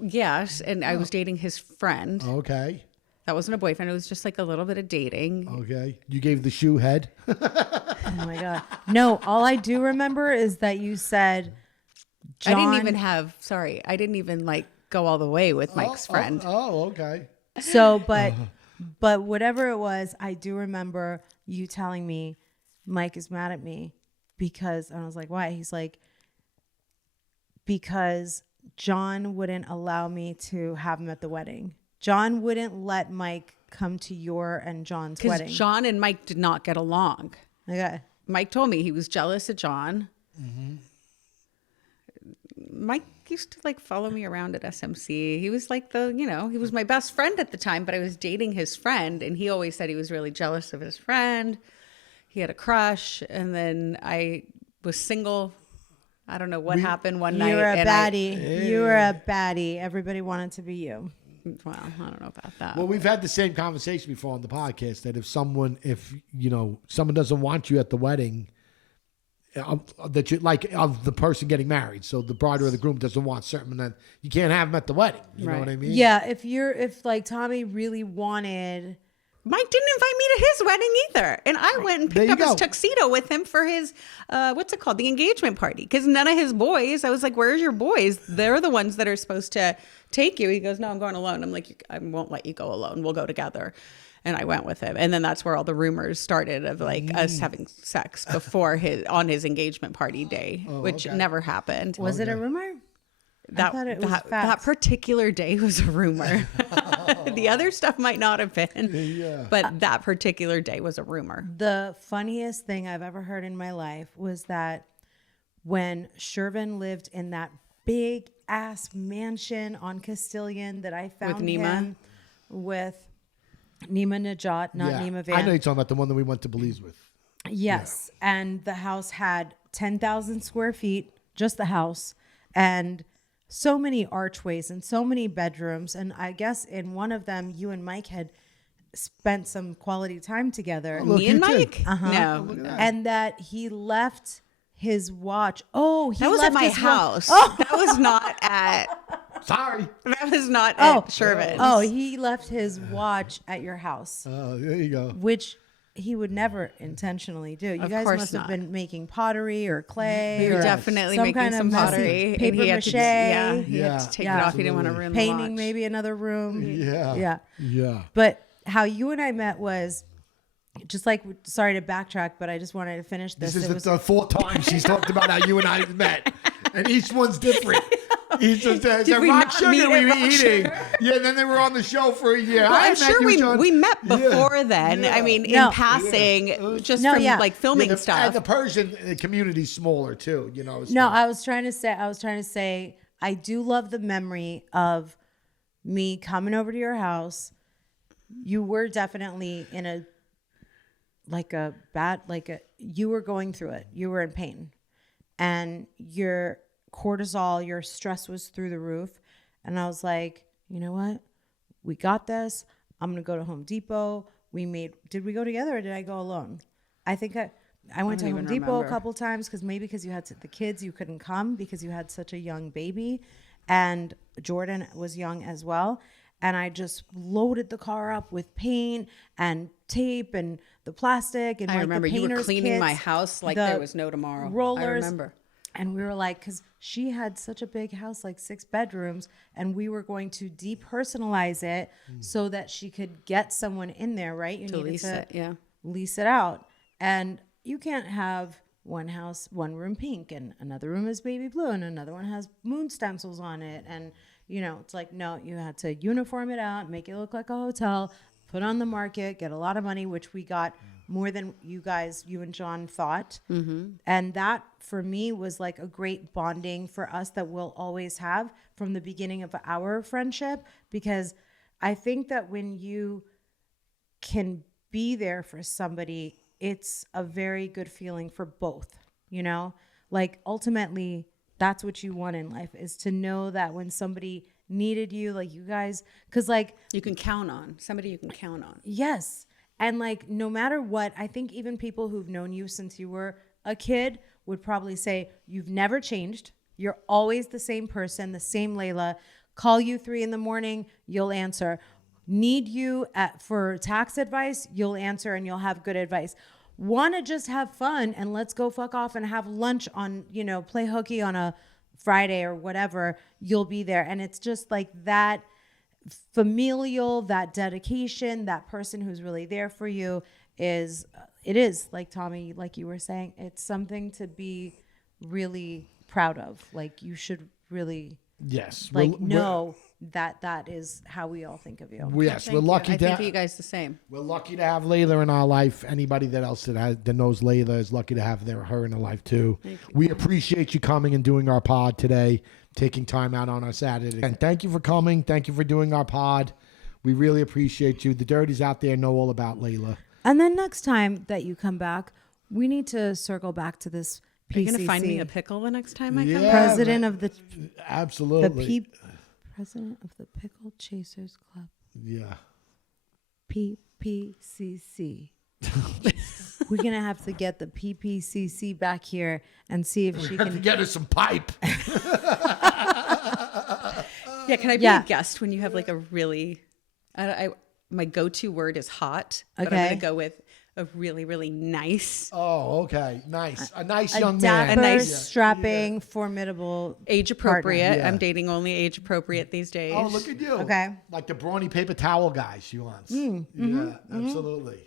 Yes. And I was dating his friend. Okay. That wasn't a boyfriend. It was just like a little bit of dating. Okay. You gave the shoe head. Oh my God. No, all I do remember is that you said John. I didn't even like go all the way with Mike's friend. Okay. So, but whatever it was, I do remember you telling me Mike is mad at me because, and I was like, why? He's like, because John wouldn't allow me to have him at the wedding. John wouldn't let Mike come to your and John's wedding. Because John and Mike did not get along. Okay. Mike told me he was jealous of John. Mm-hmm. Mike used to like follow me around at SMC. He was like he was my best friend at the time, but I was dating his friend and he always said he was really jealous of his friend. He had a crush. And then I was single. I don't know what happened one night. You were a baddie. You were a baddie. Everybody wanted to be you. Well, I don't know about that. Well, we've had the same conversation before on the podcast that if someone doesn't want you at the wedding, that you like of the person getting married, so the bride or the groom doesn't want certain, then you can't have them at the wedding. You know what I mean? Yeah, if like Tommy really wanted. Mike didn't invite me to his wedding either. And I went and picked up his tuxedo with him for his, the engagement party. Because none of his boys, I was like, where's your boys? They're the ones that are supposed to take you. He goes, no, I'm going alone. I'm like, I won't let you go alone. We'll go together. And I went with him. And then that's where all the rumors started of like us having sex before on his engagement party day, which never happened. Was it a rumor? That, I thought it was that facts. particular day was a rumor. The other stuff might not have been, but that particular day was a rumor. The funniest thing I've ever heard in my life was that when Shervin lived in that big ass mansion on Castilian that I found With Nima? him with Nima Najat, not Nima Van. I know you're talking about the one that we went to Belize with. Yes. And the house had 10,000 square feet, just the house, and so many archways and so many bedrooms. And I guess in one of them, you and Mike had spent some quality time together. Look, Me and you too. Mike? No. And that he left his watch. Oh, he That was left at my his house. That was not at Sorry. that was not at Shervin's. Oh, he left his watch at your house, Oh, there you go. which he would never intentionally do. You Of guys course must have not. been making pottery or clay We were or definitely some making kind some of messy pottery. and paper he had mache, to, he had Yeah. to take Yeah. it off. He didn't want to ruin the painting, watch. maybe another room. Yeah. Yeah. But how you and I met was just like, sorry to backtrack, but I just wanted to finish this. This is It was- the fourth time she's talked about how you and I met, and each one's different. Each just says, Did we rock not sugar meet we at were Rock eating. Sugar? Yeah, and then they were on the show for a year. Well, I I'm met sure you, John. we met before Yeah. then. Yeah. I mean, No. in passing, just No, from yeah. like filming And stuff. the Persian community's smaller too, you know. it's No, not- I was trying to say, I do love the memory of me coming over to your house. You were definitely in you were going through it. You were in pain, and your cortisol, your stress was through the roof. And I was like, you know what? We got this. I'm going to go to Home Depot. Did we go together or did I go alone? I think I went to don't Home even Depot a remember. couple times because you had the kids, you couldn't come because you had such a young baby, and Jordan was young as well. And I just loaded the car up with paint and tape and the plastic and I like remember the you were painter's cleaning my kits, house like the there was no tomorrow. rollers. I remember. And we were like, because she had such a big house, like 6 bedrooms, and we were going to depersonalize it so that she could get someone in there, right? You To needed lease to it, yeah. lease it out. And you can't have one house, one room pink, and another room is baby blue, and another one has moon stencils on it. And, you know, it's like, no, you had to uniform it out, make it look like a hotel, put on the market, get a lot of money, which we got more than you and John thought. And that for me was like a great bonding for us that we'll always have from the beginning of our friendship, because I think that when you can be there for somebody, it's a very good feeling for both, you know? Like ultimately that's what you want in life, is to know that when somebody needed you, like you guys, because like You can count on somebody you can count on. yes. And like, no matter what, I think even people who've known you since you were a kid would probably say, you've never changed. You're always the same person, the same Leila. Call you 3 a.m, you'll answer. Need you for tax advice, you'll answer and you'll have good advice. Want to just have fun and let's go fuck off and have lunch on, play hooky on a Friday or whatever, you'll be there. And it's just like that familial, that dedication, that person who's really there for you is like Tommy, like you were saying, it's something to be really proud of. Like you should really yes, know that is how we all think of you. Yes, we're lucky I to think of you guys the same. we're lucky to have Leila in our life. Anybody that knows Leila is lucky to have her in her life too. We appreciate you coming and doing our pod today, taking time out on our Saturday. And thank you for coming. Thank you for doing our pod. We really appreciate you. The dirties out there know all about Leila. And then next time that you come back, we need to circle back to this PCC. Are you going to find me a pickle the next time I come back? President of the Absolutely. President of the Pickle Chasers Club. Yeah. PPCC. We're going to have to get the PPCC back here and see if she Have to can get her some pipe. Yeah, can I be a guest when you have like a really... my go-to word is hot, but I'm Okay. going to go with a really, really nice, Oh, okay. Nice. A nice A young dapper, man. strapping, formidable. age appropriate. Yeah. I'm dating only age appropriate these days. Oh, look at you. Okay. Like the brawny paper towel guy she wants. Yeah, absolutely.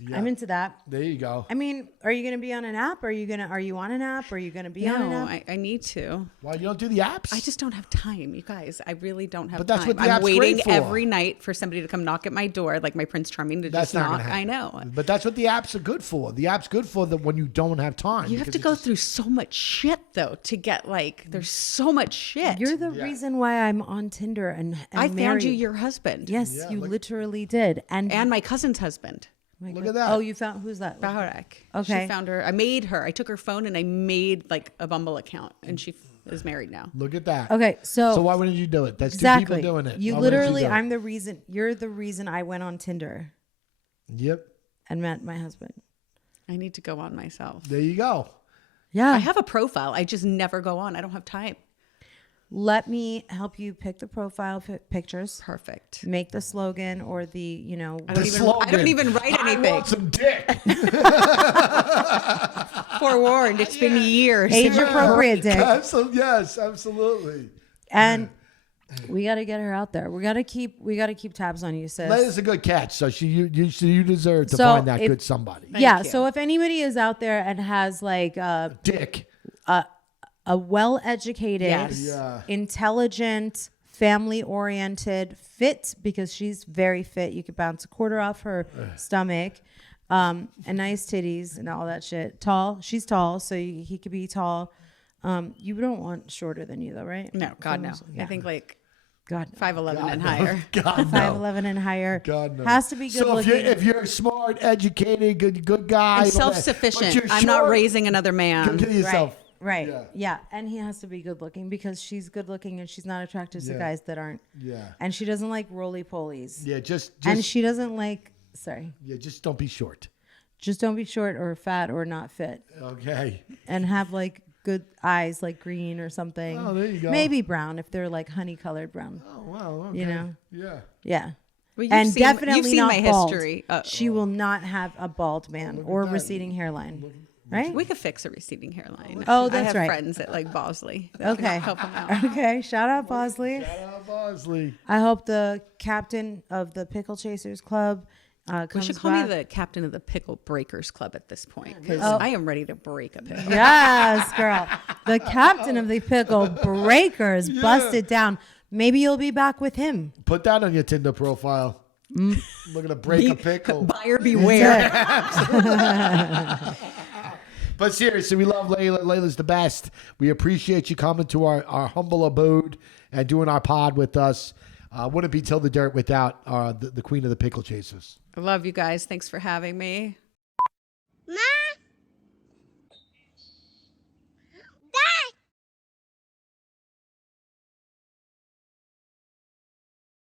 Yeah. I'm into that. There you go. I mean, are you going to be on an app? Are you on an app? Are you going to be on an No, app? I need to. Why you don't do the apps? I just don't have time, you guys. I really don't have But that's time. what the I'm app's waiting great for. every night for somebody to come knock at my door, like my Prince Charming, to That's just not knock. gonna happen. I know. But that's what the apps are good for. The app's good for when you don't have time. You have because to go it's just- through so much shit though to get like. There's so much shit. You're the reason why I'm on Tinder and I found married. you your husband. Yes, Yeah, you look- literally did. And And my cousin's husband. my Look God. at that. Oh, you found who's that? Garache. Okay. She found her. I made her. I took her phone and I made like a Bumble account, and she is married now. Look at that. Okay, So why wouldn't you do it? That's exactly. two people doing it. You Why wouldn't literally, do it? I'm the reason. You're the reason I went on Tinder Yep. and met my husband. I need to go on myself. There you go. Yeah. I have a profile. I just never go on. I don't have time. Let me help you pick the profile pictures. Perfect. Make the slogan or the, I don't even write I anything. want some dick. Forewarned. It's been years. age appropriate dick. Absolutely. Yes, absolutely. And we got to get her out there. We got to keep tabs on you, sis. Leila's a good catch, so you deserve to So find that if- good somebody. Yeah. you. So if anybody is out there and has like Dick. a well-educated, Yes. Yeah. intelligent, family-oriented, fit, because she's very fit. You could bounce a quarter off her stomach, and nice titties and all that shit. Tall. She's tall, so he could be tall. You don't want shorter than you, though, right? No, God, no. Yeah. I think like God, 5'11" and higher. God, no. 5'11" and higher. God, no. Has to be good So looking. if you're smart, educated, good guy, And all that, but self-sufficient. you're I'm not short, raising another man. Kill yourself. Right. Yeah. Yeah. And he has to be good looking because she's good looking and she's not attracted to Yeah. guys that aren't. Yeah. And she doesn't like roly polies. Yeah. Just And she doesn't like, sorry, just don't be short. just don't be short or fat or not fit Okay. and have like good eyes, like green or something. Oh, there you go. Maybe brown if they're like honey colored brown. Oh wow. Okay. You know? Yeah. Yeah. Well, And you've definitely seen not my bald. history. She will not have a bald man or that. receding hairline. Right? We could fix a receding hairline. Oh, I that's have right. friends at like Bosley. that can Okay. help them out. Okay. Shout out Bosley. Shout out Bosley. I hope the captain of the Pickle Chasers Club We comes should call back. me the captain of the Pickle Breakers Club at this point because Oh. I am ready to break a pickle. Yes, girl. The captain of the Pickle Breakers busted down. Maybe you'll be back with him. Put that on your Tinder profile. Looking to break a pickle. Buyer beware. But seriously, we love Leila. Leila's the best. We appreciate you coming to our humble abode and doing our pod with us. Wouldn't be Till the Dirt without the queen of the pickle chasers. I love you guys. Thanks for having me.